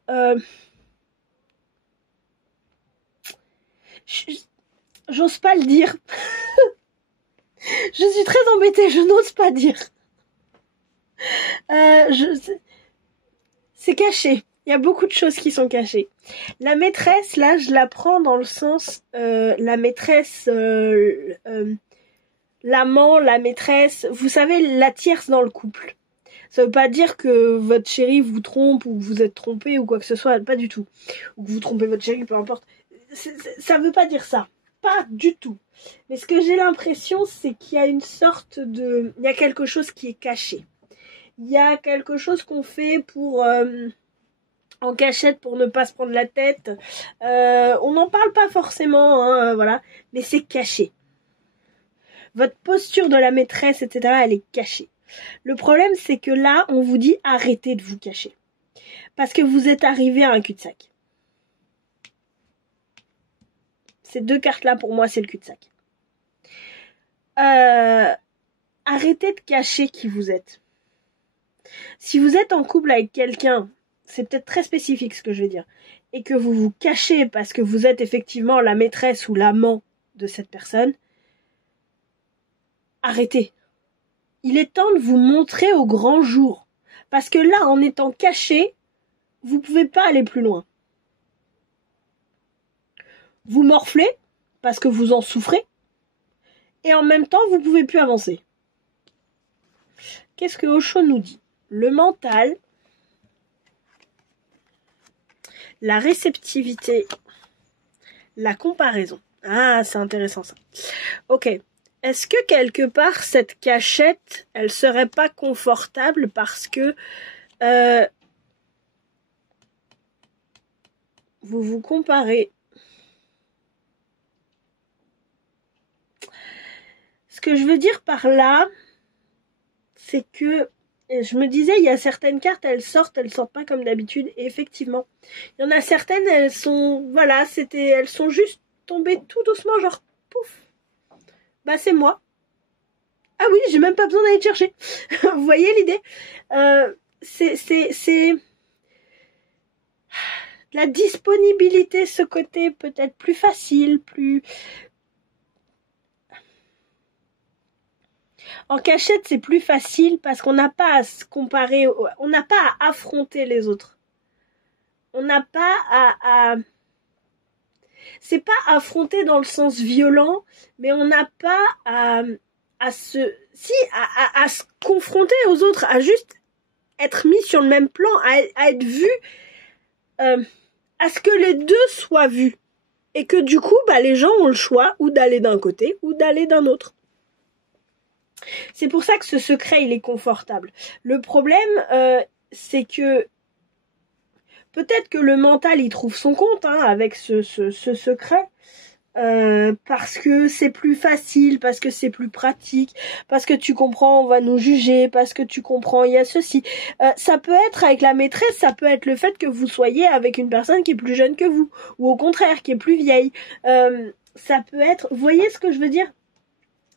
j'ose pas le dire. Je suis très embêtée, je n'ose pas dire. C'est caché. Il y a beaucoup de choses qui sont cachées. La maîtresse, là, je la prends dans le sens... la maîtresse... l'amant, la maîtresse... Vous savez, la tierce dans le couple. Ça veut pas dire que votre chéri vous trompe ou que vous êtes trompé ou quoi que ce soit. Pas du tout. Ou que vous trompez votre chéri, peu importe. Ça veut pas dire ça. Pas du tout. Mais ce que j'ai l'impression, c'est qu'il y a une sorte de... Il y a quelque chose qui est caché. Il y a quelque chose qu'on fait pour... en cachette pour ne pas se prendre la tête. On n'en parle pas forcément, hein, voilà. Mais c'est caché. Votre posture de la maîtresse, etc., elle est cachée. Le problème, c'est que là, on vous dit arrêtez de vous cacher. Parce que vous êtes arrivé à un cul-de-sac. Ces 2 cartes-là, pour moi, c'est le cul-de-sac. Arrêtez de cacher qui vous êtes. Si vous êtes en couple avec quelqu'un, c'est peut-être très spécifique ce que je vais dire, et que vous vous cachez parce que vous êtes effectivement la maîtresse ou l'amant de cette personne, arrêtez. Il est temps de vous montrer au grand jour. Parce que là, en étant caché, vous ne pouvez pas aller plus loin. Vous morflez parce que vous en souffrez. Et en même temps, vous ne pouvez plus avancer. Qu'est-ce que Osho nous dit? Le mental, la réceptivité, la comparaison. Ah, c'est intéressant ça. Ok. Est-ce que quelque part, cette cachette, elle serait pas confortable parce que vous vous comparez? Ce que je veux dire par là, c'est que je me disais, il y a certaines cartes, elles sortent pas comme d'habitude. Et effectivement, il y en a certaines, elles sont, voilà, elles sont juste tomber tout doucement, genre pouf. Bah c'est moi. Ah oui, j'ai même pas besoin d'aller te chercher. Vous voyez l'idée? C'est la disponibilité, ce côté peut-être plus facile, plus... En cachette, c'est plus facile parce qu'on n'a pas à se comparer, on n'a pas à affronter les autres. On n'a pas à... C'est pas affronter dans le sens violent, mais on n'a pas à se... Si, à se confronter aux autres, à juste être mis sur le même plan, à être vu, à ce que les deux soient vus. Et que du coup, bah, les gens ont le choix ou d'aller d'un côté ou d'aller d'un autre. C'est pour ça que ce secret, il est confortable. Le problème, c'est que peut-être que le mental, il trouve son compte avec ce secret. Parce que c'est plus facile, parce que c'est plus pratique, parce que tu comprends, on va nous juger, parce que tu comprends, il y a ceci. Ça peut être avec la maîtresse, ça peut être le fait que vous soyez avec une personne qui est plus jeune que vous, ou au contraire, qui est plus vieille. Ça peut être, vous voyez ce que je veux dire?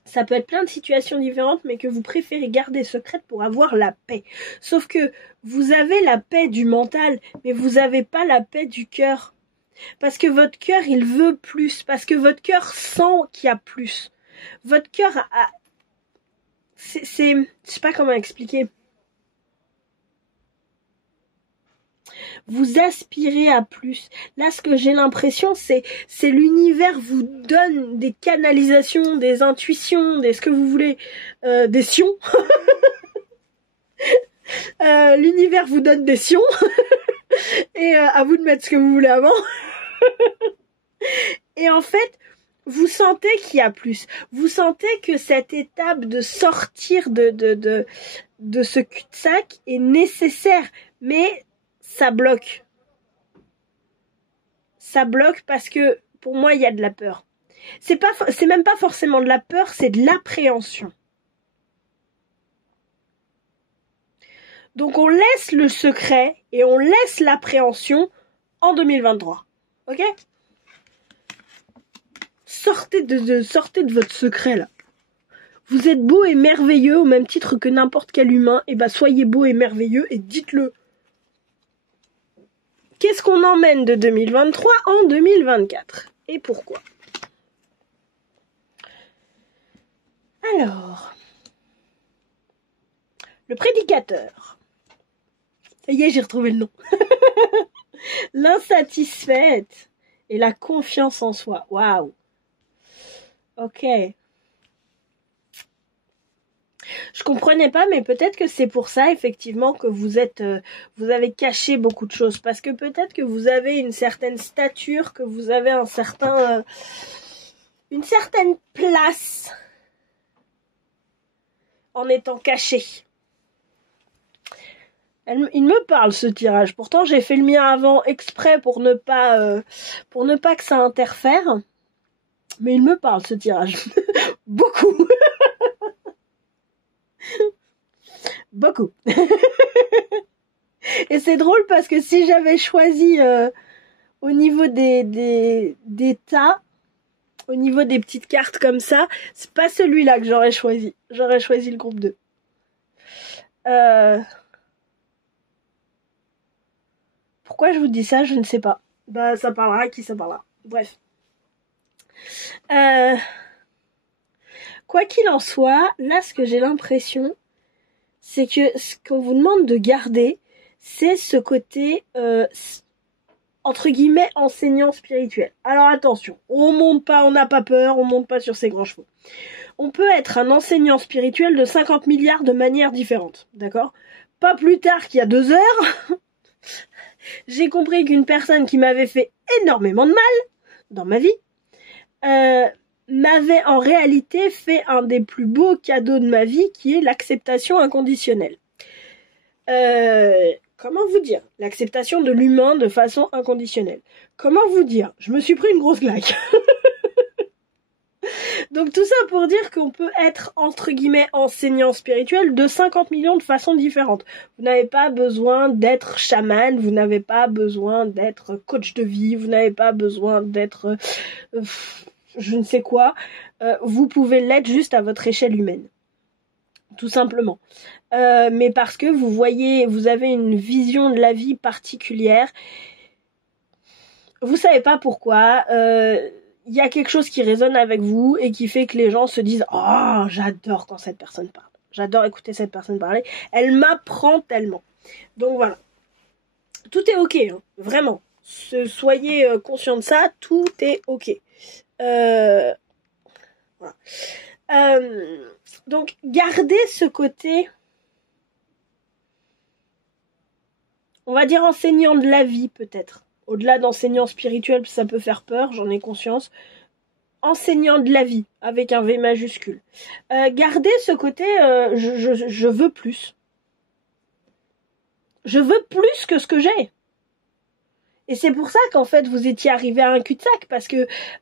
Ça peut être plein de situations différentes, mais que vous préférez garder secrète pour avoir la paix. Sauf que vous avez la paix du mental, mais vous n'avez pas la paix du cœur. Parce que votre cœur, il veut plus. Parce que votre cœur sent qu'il y a plus. Votre cœur a... Je sais pas comment expliquer. Vous aspirez à plus. Là, ce que j'ai l'impression, c'est l'univers vous donne des canalisations, des intuitions, des ce que vous voulez, des sions. L'univers vous donne des sions. Et à vous de mettre ce que vous voulez avant. Et en fait, vous sentez qu'il y a plus. Vous sentez que cette étape de sortir de ce cul-de-sac est nécessaire. Mais ça bloque. Ça bloque parce que, pour moi, il y a de la peur. C'est même pas forcément de la peur, c'est de l'appréhension. Donc on laisse le secret et on laisse l'appréhension en 2023. Ok ? Sortez de votre secret là. Vous êtes beau et merveilleux au même titre que n'importe quel humain. Et bah soyez beau et merveilleux et dites-le. Qu'est-ce qu'on emmène de 2023 en 2024 ? Et pourquoi ? Alors, le prédicateur. Ça y est, j'ai retrouvé le nom. L'insatisfaite et la confiance en soi. Waouh. Ok. Je comprenais pas, mais peut-être que c'est pour ça, effectivement, que vous avez caché beaucoup de choses. Parce que peut-être que vous avez une certaine stature, que vous avez une certaine place en étant caché. Il me parle ce tirage. Pourtant, j'ai fait le mien avant exprès pour ne pas que ça interfère. Mais il me parle ce tirage. Beaucoup. Beaucoup. Et c'est drôle parce que si j'avais choisi au niveau des tas, au niveau des petites cartes comme ça, c'est pas celui-là que j'aurais choisi. J'aurais choisi le groupe 2. Pourquoi je vous dis ça, je ne sais pas. Bah, ça parlera à qui ça parlera. Bref. Quoi qu'il en soit, là, ce que j'ai l'impression, c'est que ce qu'on vous demande de garder, c'est ce côté, entre guillemets, enseignant spirituel. Alors attention, on monte pas, on n'a pas peur, on monte pas sur ses grands chevaux. On peut être un enseignant spirituel de 50 milliards de manières différentes, d'accord ? Pas plus tard qu'il y a 2 heures, j'ai compris qu'une personne qui m'avait fait énormément de mal dans ma vie, m'avait en réalité fait un des plus beaux cadeaux de ma vie, qui est l'acceptation inconditionnelle. Comment vous dire ? L'acceptation de l'humain de façon inconditionnelle. Comment vous dire ? Je me suis pris une grosse claque. Donc tout ça pour dire qu'on peut être, entre guillemets, enseignant spirituel de 50 millions de façons différentes. Vous n'avez pas besoin d'être chaman, vous n'avez pas besoin d'être coach de vie, vous n'avez pas besoin d'être je ne sais quoi. Vous pouvez l'être juste à votre échelle humaine. Tout simplement. Mais parce que vous voyez, vous avez une vision de la vie particulière. Vous savez pas pourquoi. Il y a quelque chose qui résonne avec vous et qui fait que les gens se disent « Oh, j'adore quand cette personne parle. J'adore écouter cette personne parler. Elle m'apprend tellement. » Donc voilà. Tout est ok, hein, vraiment. Soyez conscients de ça, tout est ok. Voilà. Donc gardez ce côté, on va dire enseignant de la vie peut-être. Au-delà d'enseignant spirituel, ça peut faire peur, j'en ai conscience. Enseignant de la vie, avec un V majuscule. Gardez ce côté, je veux plus. Je veux plus que ce que j'ai. Et c'est pour ça qu'en fait, vous étiez arrivé à un cul-de-sac,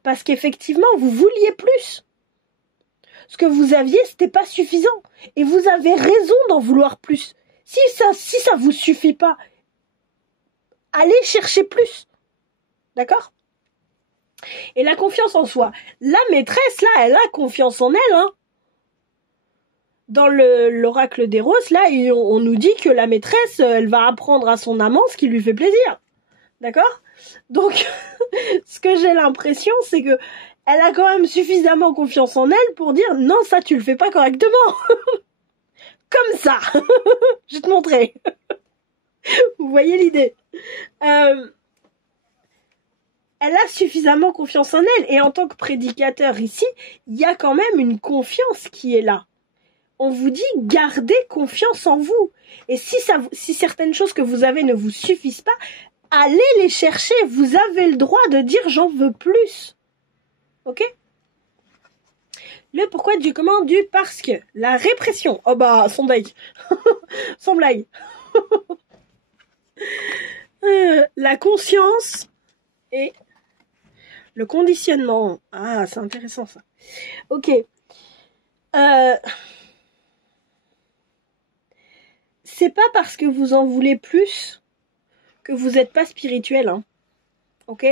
parce qu'effectivement, vous vouliez plus. Ce que vous aviez, c'était pas suffisant. Et vous avez raison d'en vouloir plus. Si ça vous suffit pas, allez chercher plus. D'accord ? Et la confiance en soi. La maîtresse, là, elle a confiance en elle, hein. Dans l'oracle des roses, là, on nous dit que la maîtresse, elle va apprendre à son amant ce qui lui fait plaisir. D'accord ? Donc, ce que j'ai l'impression, c'est que elle a quand même suffisamment confiance en elle pour dire « Non, ça, tu le fais pas correctement. » Comme ça. Je vais te montrer. Vous voyez l'idée. Elle a suffisamment confiance en elle. Et en tant que prédicateur ici, il y a quand même une confiance qui est là. On vous dit « Gardez confiance en vous. » Et si certaines choses que vous avez ne vous suffisent pas, allez les chercher. Vous avez le droit de dire « J'en veux plus. » Ok ? Le pourquoi du comment du parce que. La répression. Oh bah, sans blague. Sans blague. La conscience et le conditionnement. Ah, c'est intéressant ça. Ok. C'est pas parce que vous en voulez plus que vous n'êtes pas spirituel, hein. Ok ?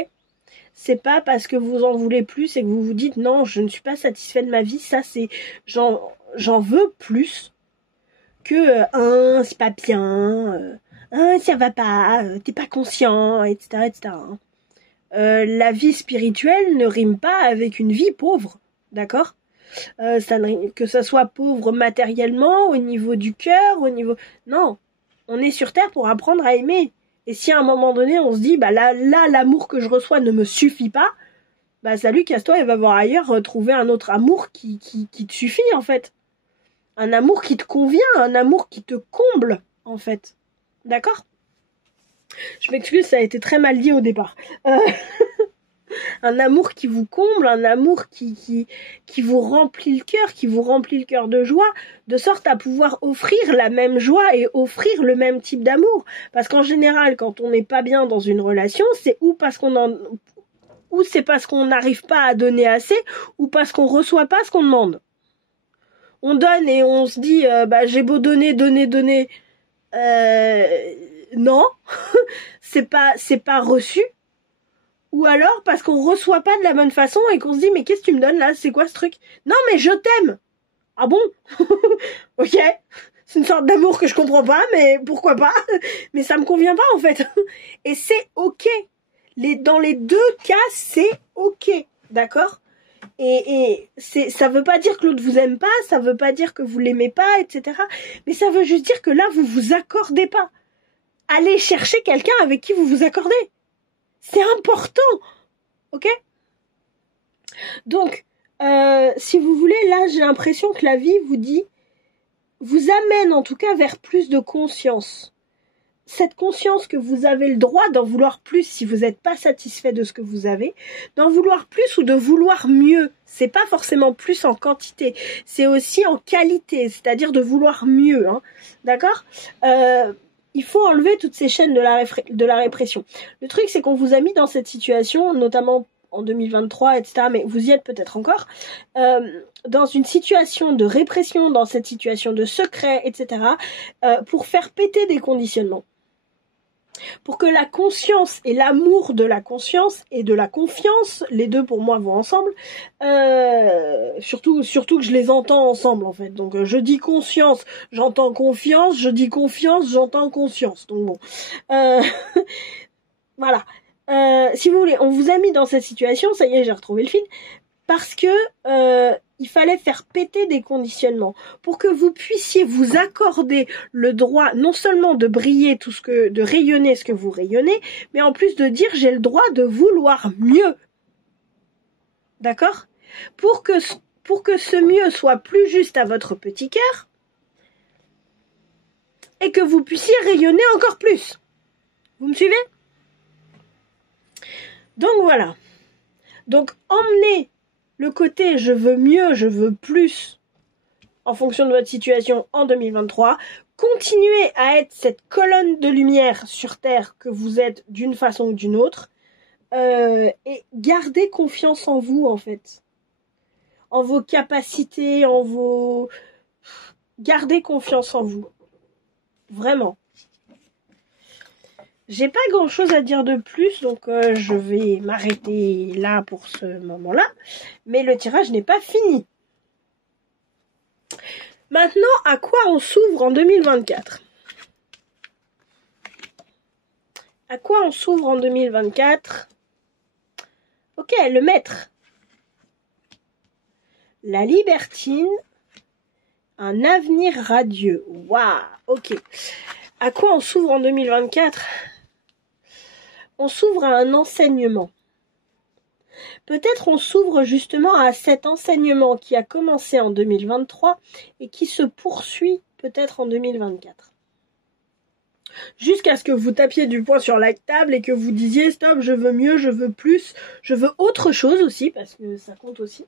C'est pas parce que vous en voulez plus et que vous vous dites non, je ne suis pas satisfait de ma vie, ça c'est j'en veux plus que c'est pas bien, ça va pas, t'es pas conscient, etc. etc. La vie spirituelle ne rime pas avec une vie pauvre, d'accord ? Que ça soit pauvre matériellement, au niveau du cœur, au niveau... Non, on est sur Terre pour apprendre à aimer. Et si à un moment donné, on se dit, bah là, l'amour que je reçois ne me suffit pas, bah salut, casse-toi et va voir ailleurs, trouver un autre amour qui te suffit, en fait. Un amour qui te convient, un amour qui te comble, en fait. D'accord ? Je m'excuse, ça a été très mal dit au départ. Un amour qui vous comble, un amour qui vous remplit le cœur de joie, de sorte à pouvoir offrir la même joie et offrir le même type d'amour. Parce qu'en général, quand on n'est pas bien dans une relation, c'est ou c'est parce qu'on n'arrive pas à donner assez, ou parce qu'on reçoit pas ce qu'on demande. On donne et on se dit, j'ai beau donner, non, c'est pas reçu. Ou alors parce qu'on reçoit pas de la bonne façon et qu'on se dit mais qu'est-ce que tu me donnes là, c'est quoi ce truc? Non mais je t'aime. Ah bon? Ok, c'est une sorte d'amour que je comprends pas, mais pourquoi pas? Mais ça me convient pas en fait. Et c'est ok. Dans les deux cas, c'est ok, d'accord? Et ça veut pas dire que l'autre vous aime pas, ça veut pas dire que vous l'aimez pas, etc. Mais ça veut juste dire que là vous vous accordez pas. Allez chercher quelqu'un avec qui vous vous accordez. C'est important, ok? Donc, si vous voulez, là, j'ai l'impression que la vie vous amène en tout cas vers plus de conscience. Cette conscience que vous avez le droit d'en vouloir plus si vous n'êtes pas satisfait de ce que vous avez, d'en vouloir plus ou de vouloir mieux. C'est pas forcément plus en quantité, c'est aussi en qualité, c'est-à-dire de vouloir mieux, hein, d'accord? Il faut enlever toutes ces chaînes de la répression. Le truc, c'est qu'on vous a mis dans cette situation, notamment en 2023, etc., mais vous y êtes peut-être encore, dans une situation de répression, dans cette situation de secret, etc., pour faire péter des conditionnements. Pour que la conscience et l'amour de la conscience et de la confiance, les deux pour moi vont ensemble, surtout que je les entends ensemble en fait. Donc je dis conscience, j'entends confiance, je dis confiance, j'entends conscience. Donc bon, voilà. Si vous voulez, on vous a mis dans cette situation, ça y est, j'ai retrouvé le fil, parce que il fallait faire péter des conditionnements pour que vous puissiez vous accorder le droit non seulement de briller de rayonner ce que vous rayonnez, mais en plus de dire j'ai le droit de vouloir mieux. D'accord ? Pour que ce mieux soit plus juste à votre petit cœur et que vous puissiez rayonner encore plus. Vous me suivez ? Donc voilà. Donc emmenez le côté je veux mieux, je veux plus en fonction de votre situation en 2023. Continuez à être cette colonne de lumière sur Terre que vous êtes d'une façon ou d'une autre. Et gardez confiance en vous en fait. En vos capacités, Gardez confiance en vous. Vraiment. J'ai pas grand chose à dire de plus, donc je vais m'arrêter là pour ce moment-là. Mais le tirage n'est pas fini. Maintenant, à quoi on s'ouvre en 2024 ? À quoi on s'ouvre en 2024 ? Ok, le maître. La libertine. Un avenir radieux. Waouh, ok. À quoi on s'ouvre en 2024 ? On s'ouvre à un enseignement. Peut-être on s'ouvre justement à cet enseignement qui a commencé en 2023 et qui se poursuit peut-être en 2024. Jusqu'à ce que vous tapiez du poing sur la table et que vous disiez stop, je veux mieux, je veux plus, je veux autre chose aussi, parce que ça compte aussi.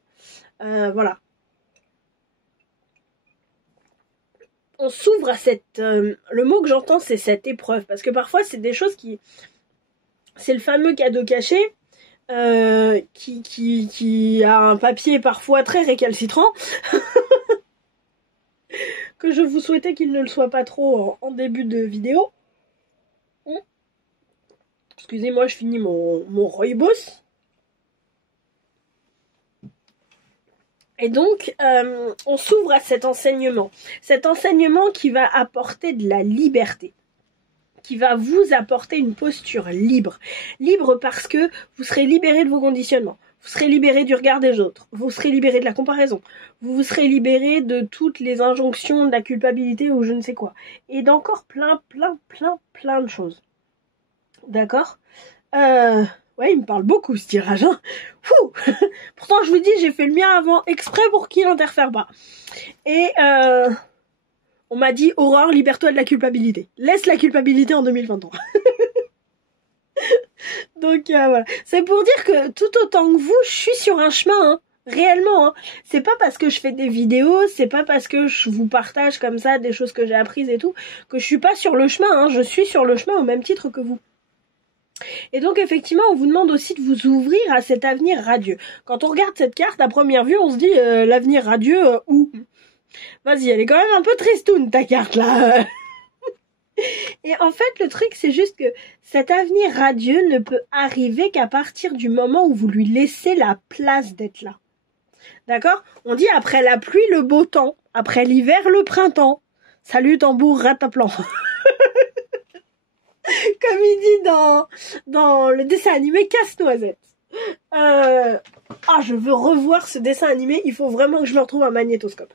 Voilà. On s'ouvre à le mot que j'entends, c'est cette épreuve. Parce que parfois, c'est des choses qui... C'est le fameux cadeau caché qui a un papier parfois très récalcitrant. Que je vous souhaitais qu'il ne le soit pas trop en début de vidéo. Excusez-moi, je finis mon rooibos. Et donc, on s'ouvre à cet enseignement. Cet enseignement qui va apporter de la liberté. Qui va vous apporter une posture libre. Libre parce que vous serez libéré de vos conditionnements. Vous serez libéré du regard des autres. Vous serez libéré de la comparaison. Vous serez libéré de toutes les injonctions de la culpabilité ou je ne sais quoi. Et d'encore plein de choses. D'accord ? Ouais, il me parle beaucoup ce tirage. Hein. Fou. Pourtant, je vous dis, j'ai fait le mien avant exprès pour qu'il n'interfère pas. Et on m'a dit, Aurore, libère-toi de la culpabilité. Laisse la culpabilité en 2023. Donc voilà. C'est pour dire que tout autant que vous, je suis sur un chemin. Hein. Réellement. Hein. C'est pas parce que je fais des vidéos, c'est pas parce que je vous partage comme ça des choses que j'ai apprises et tout, que je suis pas sur le chemin. Hein. Je suis sur le chemin au même titre que vous. Et donc effectivement, on vous demande aussi de vous ouvrir à cet avenir radieux. Quand on regarde cette carte, à première vue, on se dit l'avenir radieux où ? Vas-y, elle est quand même un peu tristoune ta carte là. Et en fait, le truc, c'est juste que cet avenir radieux ne peut arriver qu'à partir du moment où vous lui laissez la place d'être là. D'accord ? On dit après la pluie, le beau temps. Après l'hiver, le printemps. Salut tambour rataplan. Comme il dit dans le dessin animé Casse-Noisette. Je veux revoir ce dessin animé. Il faut vraiment que je me retrouve un magnétoscope.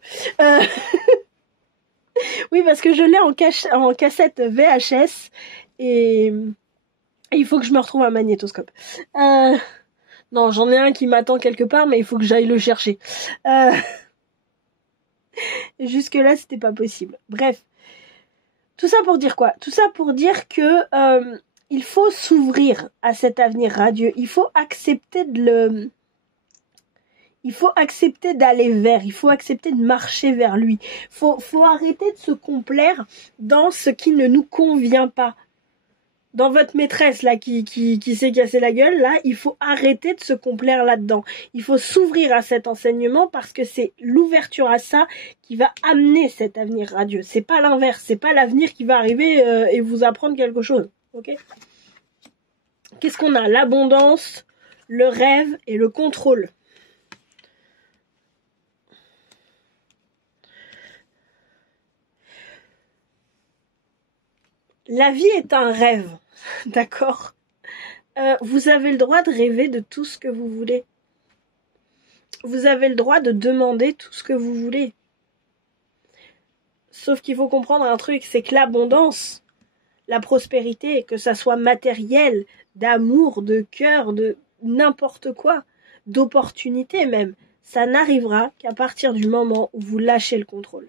Oui, parce que je l'ai en cassette VHS. Et il faut que je me retrouve un magnétoscope. Non, j'en ai un qui m'attend quelque part, mais il faut que j'aille le chercher. Jusque-là, c'était pas possible. Bref. Tout ça pour dire quoi ? Tout ça pour dire que il faut s'ouvrir à cet avenir radieux. Il faut accepter il faut accepter d'aller vers. Il faut accepter de marcher vers lui. Faut arrêter de se complaire dans ce qui ne nous convient pas. dans votre maîtresse là qui s'est cassé la gueule, là, il faut arrêter de se complaire là-dedans. Il faut s'ouvrir à cet enseignement parce que c'est l'ouverture à ça qui va amener cet avenir radieux. C'est pas l'inverse, c'est pas l'avenir qui va arriver et vous apprendre quelque chose. Ok ? Qu'est-ce qu'on a? L'abondance, le rêve et le contrôle. La vie est un rêve, d'accord? Vous avez le droit de rêver de tout ce que vous voulez. Vous avez le droit de demander tout ce que vous voulez. Sauf qu'il faut comprendre un truc, c'est que l'abondance, la prospérité, que ça soit matériel, d'amour, de cœur, de n'importe quoi, d'opportunité même, ça n'arrivera qu'à partir du moment où vous lâchez le contrôle.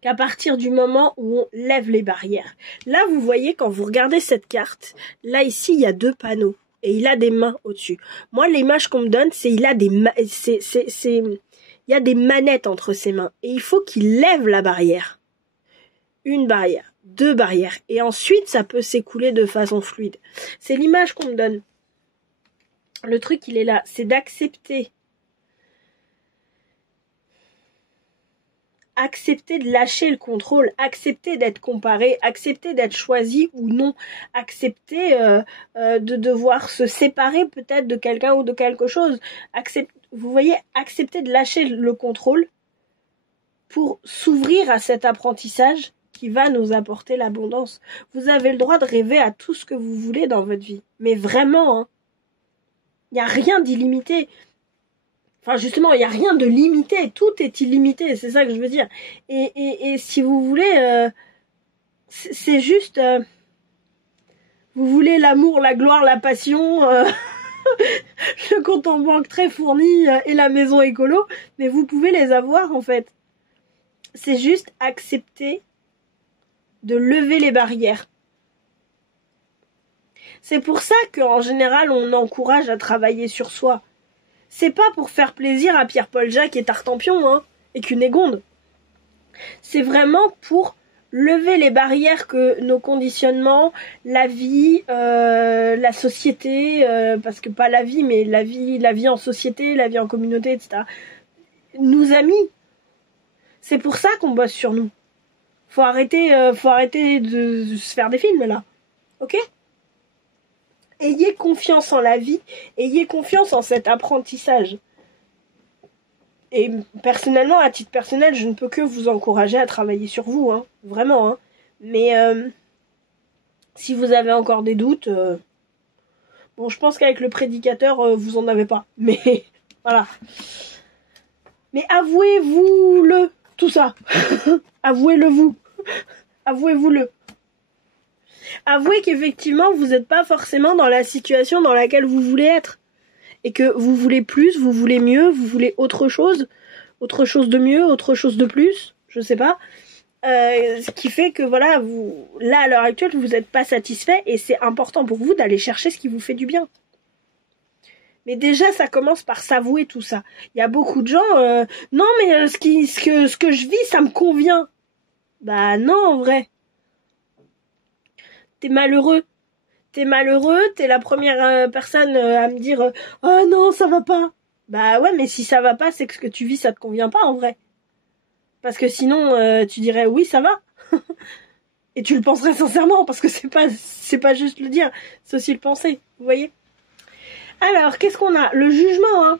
Qu'à partir du moment où on lève les barrières. Là, vous voyez, quand vous regardez cette carte, là, ici, il y a 2 panneaux. Et il a des mains au-dessus. Moi, l'image qu'on me donne, c'est il y a des manettes entre ses mains. Et il faut qu'il lève la barrière. Une barrière, 2 barrières. Et ensuite, ça peut s'écouler de façon fluide. C'est l'image qu'on me donne. Le truc, il est là. C'est d'accepter. Accepter de lâcher le contrôle, accepter d'être comparé, accepter d'être choisi ou non, accepter de devoir se séparer peut-être de quelqu'un ou de quelque chose. Vous voyez, accepter de lâcher le contrôle pour s'ouvrir à cet apprentissage qui va nous apporter l'abondance. Vous avez le droit de rêver à tout ce que vous voulez dans votre vie. Mais vraiment, hein, il n'y a rien d'illimité. Enfin, justement, il n'y a rien de limité. Tout est illimité. C'est ça que je veux dire. Et si vous voulez, c'est juste... vous voulez l'amour, la gloire, la passion, le compte en banque très fourni et la maison écolo. Mais vous pouvez les avoir, en fait. C'est juste accepter de lever les barrières. C'est pour ça qu'en général, on encourage à travailler sur soi. C'est pas pour faire plaisir à Pierre-Paul Jacques et Tartampion, hein, et Cunégonde. C'est vraiment pour lever les barrières que nos conditionnements, la vie, la société, parce que pas la vie, mais la vie en société, la vie en communauté, etc., nous a mis. C'est pour ça qu'on bosse sur nous. Faut arrêter de se faire des films, là. Ok ? Ayez confiance en la vie, ayez confiance en cet apprentissage. Et personnellement, à titre personnel, je ne peux que vous encourager à travailler sur vous, hein, vraiment. Hein. Mais si vous avez encore des doutes, bon, je pense qu'avec le prédicateur, vous en avez pas. Mais voilà. Mais avouez-vous-le, tout ça. Avouez-le vous. Avouez-vous-le. Avouez qu'effectivement, vous n'êtes pas forcément dans la situation dans laquelle vous voulez être. Et que vous voulez plus, vous voulez mieux, vous voulez autre chose de mieux, autre chose de plus, je sais pas. Ce qui fait que voilà, vous, là à l'heure actuelle, vous n'êtes pas satisfait et c'est important pour vous d'aller chercher ce qui vous fait du bien. Mais déjà, ça commence par s'avouer tout ça. Il y a beaucoup de gens, non mais ce que je vis, ça me convient. Bah non, en vrai. T'es malheureux, t'es la première personne à me dire oh non, ça va pas. Bah ouais, mais si ça va pas, c'est que ce que tu vis, ça te convient pas en vrai. Parce que sinon, tu dirais oui, ça va. Et tu le penserais sincèrement, parce que c'est pas juste le dire, c'est aussi le penser, vous voyez. Alors, qu'est-ce qu'on a? Le jugement, hein.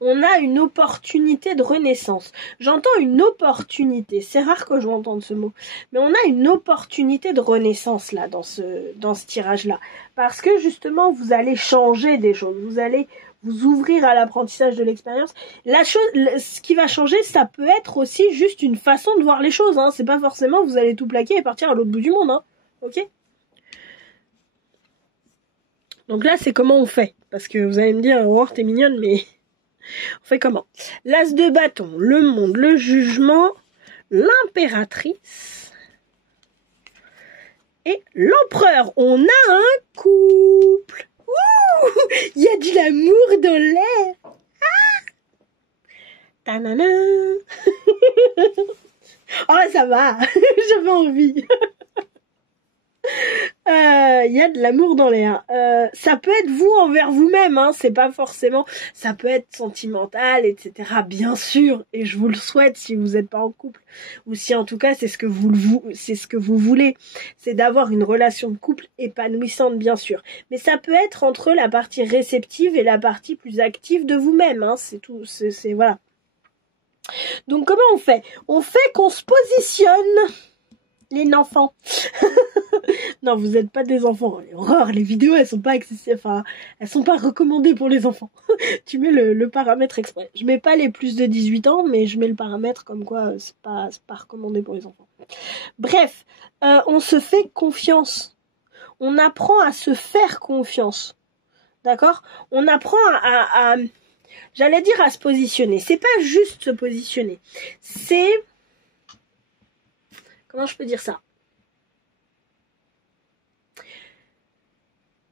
On a une opportunité de renaissance. J'entends une opportunité. C'est rare que je m'entende ce mot. Mais on a une opportunité de renaissance là, dans ce tirage-là. Parce que justement, vous allez changer des choses. Vous allez vous ouvrir à l'apprentissage de l'expérience. Ce qui va changer, ça peut être aussi juste une façon de voir les choses. Hein. C'est pas forcément vous allez tout plaquer et partir à l'autre bout du monde. Hein. Ok ? Donc là, c'est comment on fait. Parce que vous allez me dire, oh, t'es mignonne, mais... On fait comment? L'as de bâton, le monde, le jugement, l'impératrice et l'empereur. On a un couple. Ouh, il y a de l'amour dans l'air. Ah, tanana. Oh, ça va. J'avais envie. Il y a de l'amour dans l'air. Ça peut être vous envers vous-même, hein, c'est pas forcément... Ça peut être sentimental, etc. Bien sûr, et je vous le souhaite si vous n'êtes pas en couple. Ou si en tout cas c'est ce que vous voulez. C'est d'avoir une relation de couple épanouissante, bien sûr. Mais ça peut être entre la partie réceptive et la partie plus active de vous-même, hein, c'est tout, c'est voilà. Donc comment on fait? On fait qu'on se positionne, les enfants. Non, vous n'êtes pas des enfants. Horreur, les vidéos, elles sont pas accessibles, enfin, elles sont pas recommandées pour les enfants. Tu mets le paramètre exprès. Je mets pas les plus de 18 ans, mais je mets le paramètre comme quoi c'est pas recommandé pour les enfants. Bref, on se fait confiance. On apprend à se faire confiance. D'accord? On apprend à j'allais dire à se positionner. C'est pas juste se positionner. C'est... Comment je peux dire ça?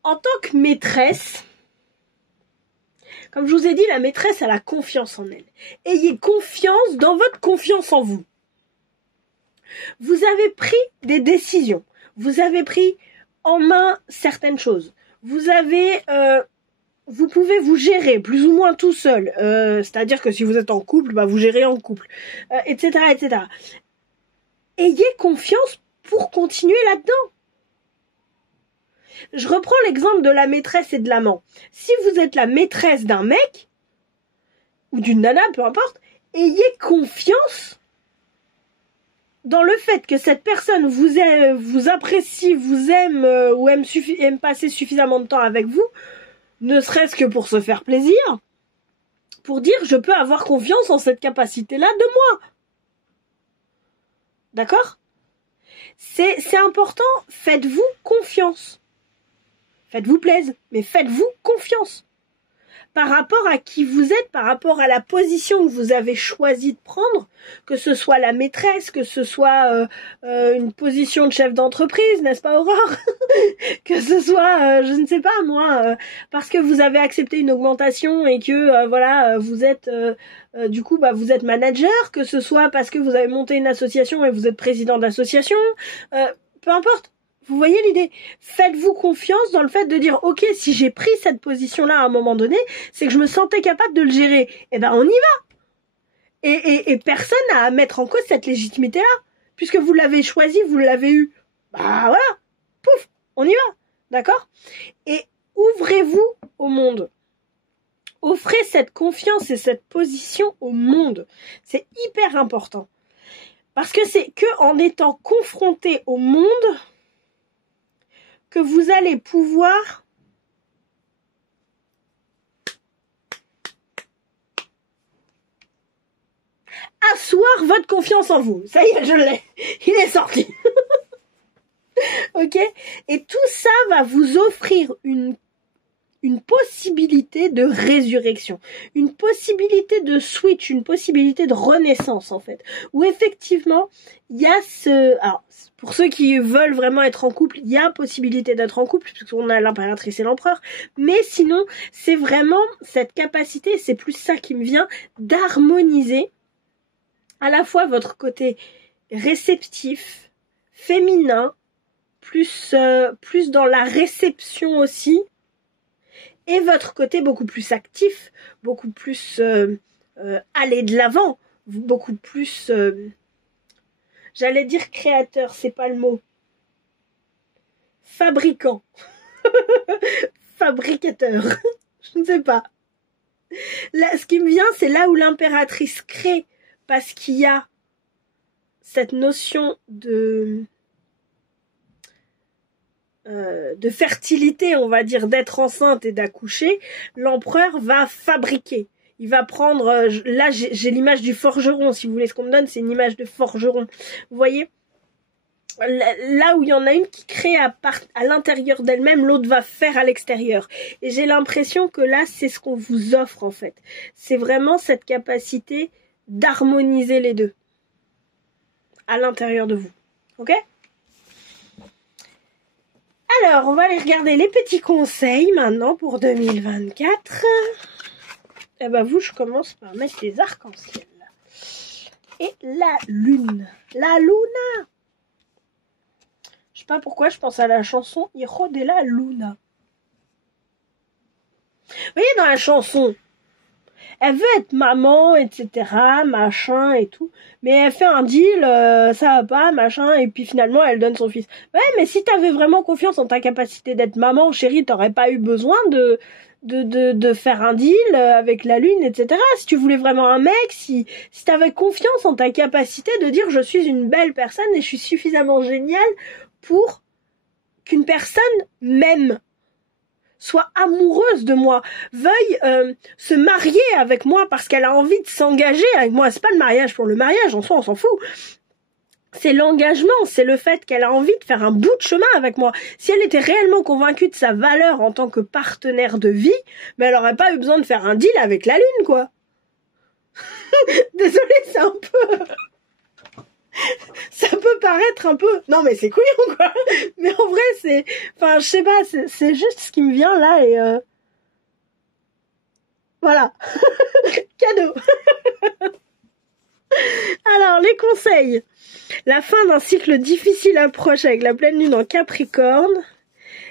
En tant que maîtresse, comme je vous ai dit, la maîtresse, elle a confiance en elle. Ayez confiance dans votre confiance en vous. Vous avez pris des décisions. Vous avez pris en main certaines choses. Vous pouvez vous gérer plus ou moins tout seul. C'est-à-dire que si vous êtes en couple, bah vous gérez en couple, etc., etc. Ayez confiance pour continuer là-dedans. Je reprends l'exemple de la maîtresse et de l'amant. Si vous êtes la maîtresse d'un mec, ou d'une nana, peu importe, ayez confiance dans le fait que cette personne vous apprécie, vous aime, ou aime passer suffisamment de temps avec vous, ne serait-ce que pour se faire plaisir, pour dire je peux avoir confiance en cette capacité-là de moi. D'accord? C'est important, faites-vous confiance. Faites-vous plaisir, mais faites-vous confiance. Par rapport à qui vous êtes, par rapport à la position que vous avez choisi de prendre, que ce soit la maîtresse, que ce soit une position de chef d'entreprise, n'est-ce pas Aurore? Que ce soit, je ne sais pas moi, parce que vous avez accepté une augmentation et que voilà, vous êtes du coup vous êtes manager, que ce soit parce que vous avez monté une association et vous êtes président d'association, peu importe. Vous voyez l'idée? Faites-vous confiance dans le fait de dire ok, si j'ai pris cette position-là à un moment donné, c'est que je me sentais capable de le gérer. Eh ben on y va. Et personne n'a à mettre en cause cette légitimité-là, puisque vous l'avez choisi, vous l'avez eu. Bah voilà, pouf, on y va, d'accord? Et ouvrez-vous au monde. Offrez cette confiance et cette position au monde. C'est hyper important. Parce que c'est que en étant confronté au monde que vous allez pouvoir asseoir votre confiance en vous. Ça y est, je l'ai. Il est sorti. Ok? Et tout ça va vous offrir une possibilité de résurrection, une possibilité de switch, une possibilité de renaissance en fait, où effectivement il y a alors pour ceux qui veulent vraiment être en couple, il y a possibilité d'être en couple puisqu'on a l'impératrice et l'empereur, mais sinon c'est vraiment cette capacité, c'est plus ça qui me vient, d'harmoniser à la fois votre côté réceptif, féminin, plus dans la réception aussi, et votre côté beaucoup plus actif, beaucoup plus aller de l'avant, beaucoup plus, j'allais dire créateur, c'est pas le mot, fabricant, fabricateur, je ne sais pas. Là, ce qui me vient, c'est là où l'impératrice crée, parce qu'il y a cette notion de fertilité, on va dire, d'être enceinte et d'accoucher, l'empereur va fabriquer. Il va prendre, là j'ai l'image du forgeron, si vous voulez, ce qu'on me donne, c'est une image de forgeron. Vous voyez, là où il y en a une qui crée à l'intérieur d'elle-même, l'autre va faire à l'extérieur. Et j'ai l'impression que là, c'est ce qu'on vous offre en fait. C'est vraiment cette capacité d'harmoniser les deux à l'intérieur de vous. Ok ? Alors, on va aller regarder les petits conseils maintenant pour 2024. Eh ben vous, je commence par mettre les arcs-en-ciel. Et la lune. La luna. sais pas pourquoi je pense à la chanson Hijo de la Luna. Vous voyez, dans la chanson, elle veut être maman, etc., machin et tout, mais elle fait un deal, ça va pas, machin, et puis finalement elle donne son fils. Ouais, mais si t'avais vraiment confiance en ta capacité d'être maman, chérie, t'aurais pas eu besoin de faire un deal avec la lune, etc. Si tu voulais vraiment un mec, si t'avais confiance en ta capacité de dire je suis une belle personne et je suis suffisamment géniale pour qu'une personne m'aime, soit amoureuse de moi, veuille se marier avec moi parce qu'elle a envie de s'engager avec moi. C'est pas le mariage pour le mariage, en soi on s'en fout. C'est l'engagement, c'est le fait qu'elle a envie de faire un bout de chemin avec moi. Si elle était réellement convaincue de sa valeur en tant que partenaire de vie, mais elle aurait pas eu besoin de faire un deal avec la lune, quoi. Désolée, c'est un peu... Ça peut paraître un peu... Non, mais c'est couillon, quoi. Mais en vrai, c'est... Enfin, je sais pas, c'est juste ce qui me vient là et... Voilà. Cadeau. Alors, les conseils. La fin d'un cycle difficile approche avec la pleine lune en Capricorne.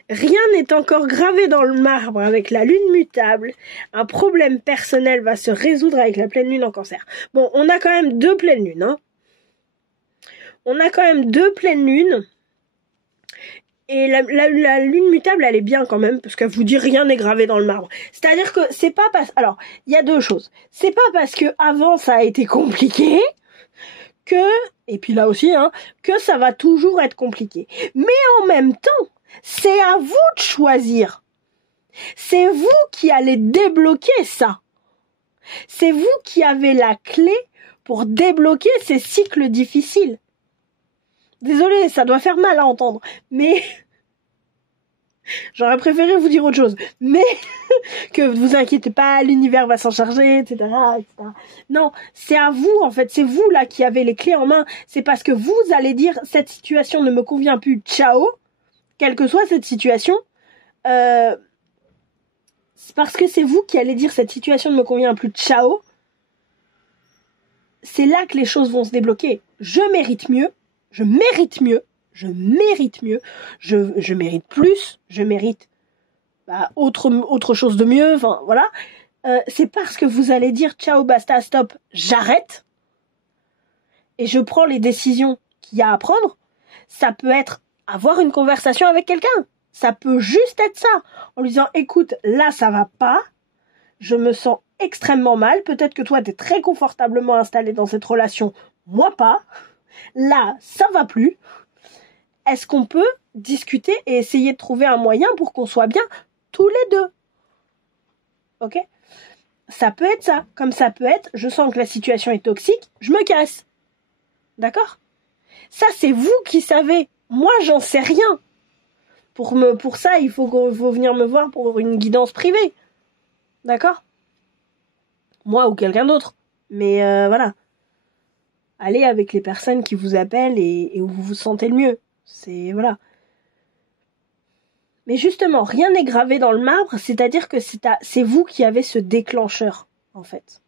Rien n'est encore gravé dans le marbre avec la lune mutable. Un problème personnel va se résoudre avec la pleine lune en Cancer. Bon, on a quand même 2 pleines lunes, hein. On a quand même 2 pleines lunes. Et la lune mutable, elle est bien quand même, parce qu'elle vous dit rien n'est gravé dans le marbre. C'est-à-dire que c'est pas parce... Alors, il y a 2 choses. C'est pas parce que avant ça a été compliqué que, et puis là aussi, hein, que ça va toujours être compliqué. Mais en même temps, c'est à vous de choisir. C'est vous qui allez débloquer ça. C'est vous qui avez la clé pour débloquer ces cycles difficiles. Désolée, ça doit faire mal à entendre, mais j'aurais préféré vous dire autre chose. Mais que vous inquiétez pas, l'univers va s'en charger, etc., etc. Non, c'est à vous, en fait. C'est vous, là, qui avez les clés en main. C'est parce que vous allez dire, cette situation ne me convient plus, ciao. Quelle que soit cette situation. C'est parce que c'est vous qui allez dire, cette situation ne me convient plus, ciao. C'est là que les choses vont se débloquer. Je mérite mieux. Je mérite mieux. Je mérite mieux. Je mérite plus. Je mérite autre chose de mieux. Enfin, voilà. C'est parce que vous allez dire ciao, basta, stop, j'arrête. Et je prends les décisions qu'il y a à prendre. Ça peut être avoir une conversation avec quelqu'un. Ça peut juste être ça. En lui disant, écoute, là, ça va pas. Je me sens extrêmement mal. Peut-être que toi, t'es très confortablement installé dans cette relation. Moi, pas. Là, ça va plus. Est-ce qu'on peut discuter et essayer de trouver un moyen pour qu'on soit bien tous les deux? Ok? Ça peut être ça. Comme ça peut être, je sens que la situation est toxique, je me casse. D'accord? Ça, c'est vous qui savez. Moi, j'en sais rien. Pour ça, il faut venir me voir pour une guidance privée. D'accord? Moi ou quelqu'un d'autre. Mais voilà. Allez avec les personnes qui vous appellent et où vous vous sentez le mieux. C'est... Voilà. Mais justement, rien n'est gravé dans le marbre, c'est-à-dire que c'est vous qui avez ce déclencheur, en fait.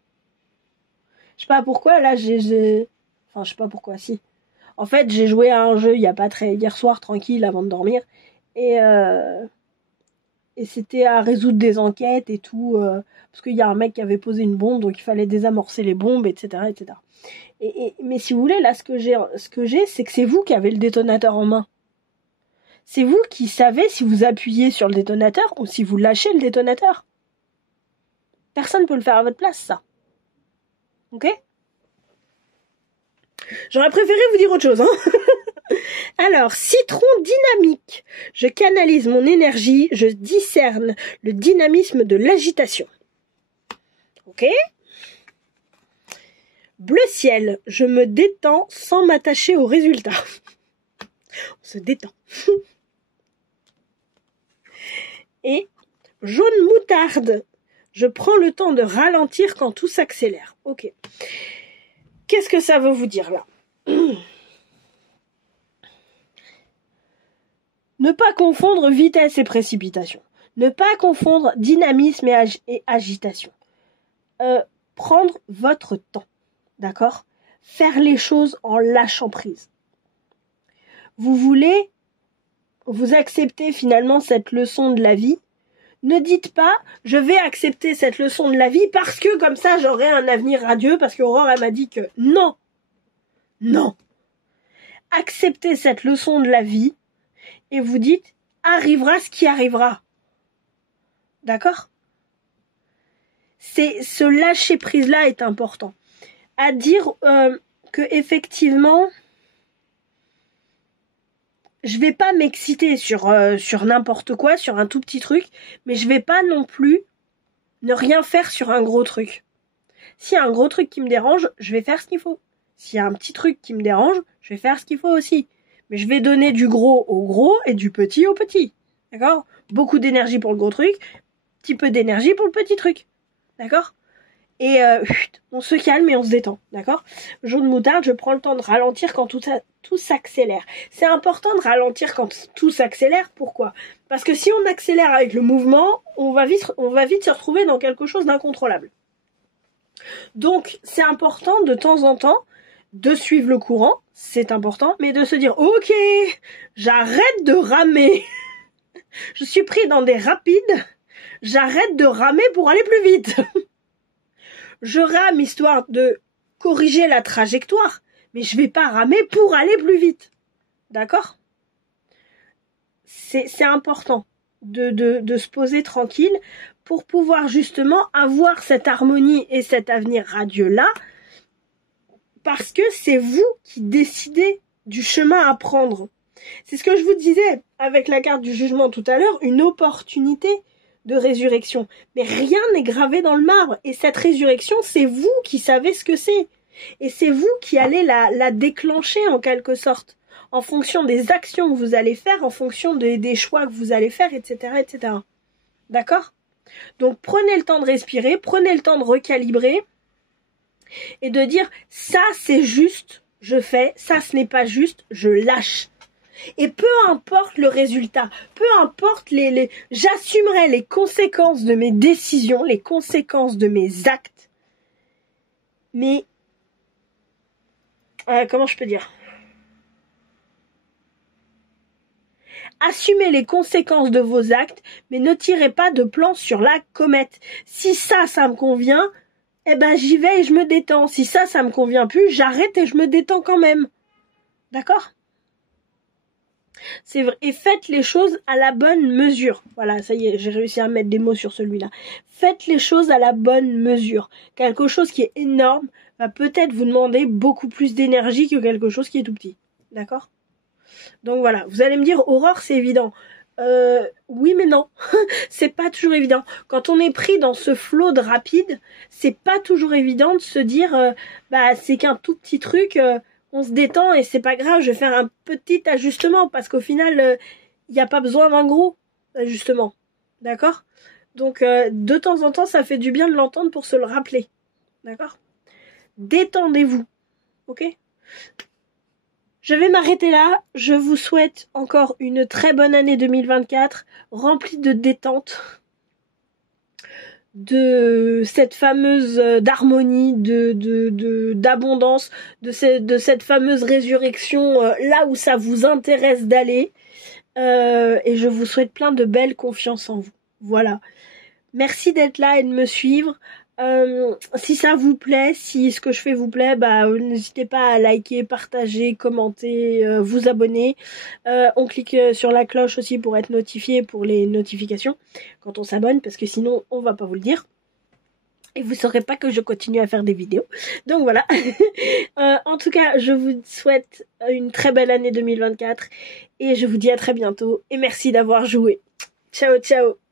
Je sais pas pourquoi, là, Enfin, je sais pas pourquoi, si. En fait, j'ai joué à un jeu hier soir, tranquille, avant de dormir, et c'était à résoudre des enquêtes et tout, parce qu'il y a un mec qui avait posé une bombe, donc il fallait désamorcer les bombes, etc., etc. Mais si vous voulez, là, ce que j'ai, c'est que c'est vous qui avez le détonateur en main. C'est vous qui savez si vous appuyez sur le détonateur ou si vous lâchez le détonateur. Personne ne peut le faire à votre place, ça. Ok? J'aurais préféré vous dire autre chose, hein. Alors, citron dynamique. Je canalise mon énergie, je discerne le dynamisme de l'agitation. Ok? Bleu ciel. Je me détends sans m'attacher aux résultats. On se détend. Et jaune moutarde. Je prends le temps de ralentir quand tout s'accélère. Ok. Qu'est-ce que ça veut vous dire là? Ne pas confondre vitesse et précipitation. Ne pas confondre dynamisme et agitation. Prendre votre temps. D'accord? Faire les choses en lâchant prise. Vous voulez vous acceptez finalement cette leçon de la vie, ne dites pas « je vais accepter cette leçon de la vie parce que comme ça j'aurai un avenir radieux parce qu'Aurore elle m'a dit que... » Non. Non. Acceptez cette leçon de la vie et vous dites « arrivera ce qui arrivera ». D'accord ? Ce lâcher prise là est important. À dire que effectivement, je vais pas m'exciter sur n'importe quoi, sur un tout petit truc, mais je vais pas non plus ne rien faire sur un gros truc. S'il y a un gros truc qui me dérange, je vais faire ce qu'il faut. S'il y a un petit truc qui me dérange, je vais faire ce qu'il faut aussi. Mais je vais donner du gros au gros et du petit au petit. D'accord ? Beaucoup d'énergie pour le gros truc, petit peu d'énergie pour le petit truc. D'accord ? Et on se calme et on se détend. D'accord ? Jaune moutarde, je prends le temps de ralentir quand tout s'accélère. C'est important de ralentir quand tout s'accélère. Pourquoi ? Parce que si on accélère avec le mouvement, on va vite se retrouver dans quelque chose d'incontrôlable. Donc, c'est important de temps en temps de suivre le courant, c'est important, mais de se dire « Ok, j'arrête de ramer. Je suis pris dans des rapides. J'arrête de ramer pour aller plus vite. » Je rame histoire de corriger la trajectoire, mais je vais pas ramer pour aller plus vite. D'accord ? C'est important de se poser tranquille pour pouvoir justement avoir cette harmonie et cet avenir radieux-là, parce que c'est vous qui décidez du chemin à prendre. C'est ce que je vous disais avec la carte du jugement tout à l'heure, une opportunité de résurrection. Mais rien n'est gravé dans le marbre. Et cette résurrection, c'est vous qui savez ce que c'est. Et c'est vous qui allez la déclencher en quelque sorte. En fonction des actions que vous allez faire, en fonction des choix que vous allez faire, etc., etc. D'accord ? Donc prenez le temps de respirer, prenez le temps de recalibrer et de dire ça c'est juste, je fais, ça ce n'est pas juste, je lâche. Et peu importe le résultat, peu importe j'assumerai les conséquences de mes décisions, les conséquences de mes actes. Mais comment je peux dire ? Assumez les conséquences de vos actes, mais ne tirez pas de plan sur la comète. Si ça me convient, eh ben j'y vais et je me détends. Si ça me convient plus, j'arrête et je me détends quand même. D'accord ? C'est vrai. Et faites les choses à la bonne mesure. Voilà, ça y est, j'ai réussi à mettre des mots sur celui-là. Faites les choses à la bonne mesure. Quelque chose qui est énorme va peut-être vous demander beaucoup plus d'énergie que quelque chose qui est tout petit. D'accord ? Donc voilà, vous allez me dire, Aurore, c'est évident. Oui, mais non. C'est pas toujours évident. Quand on est pris dans ce flot de rapide, c'est pas toujours évident de se dire, c'est qu'un tout petit truc... on se détend et c'est pas grave, je vais faire un petit ajustement parce qu'au final, il n'y a pas besoin d'un gros ajustement. D'accord ? Donc, de temps en temps, ça fait du bien de l'entendre pour se le rappeler. D'accord ? Détendez-vous. Ok ? Je vais m'arrêter là. Je vous souhaite encore une très bonne année 2024, remplie de détente, de cette fameuse d'harmonie, d'abondance, de cette fameuse résurrection là où ça vous intéresse d'aller. Et je vous souhaite plein de belle confiance en vous. Voilà. Merci d'être là et de me suivre. Si ça vous plaît, si ce que je fais vous plaît, n'hésitez pas à liker, partager, commenter, vous abonner. On clique sur la cloche aussi pour être notifié pour les notifications quand on s'abonne, parce que sinon on va pas vous le dire. Et vous saurez pas que je continue à faire des vidéos. Donc voilà. En tout cas, je vous souhaite une très belle année 2024 et je vous dis à très bientôt et merci d'avoir joué. Ciao, ciao.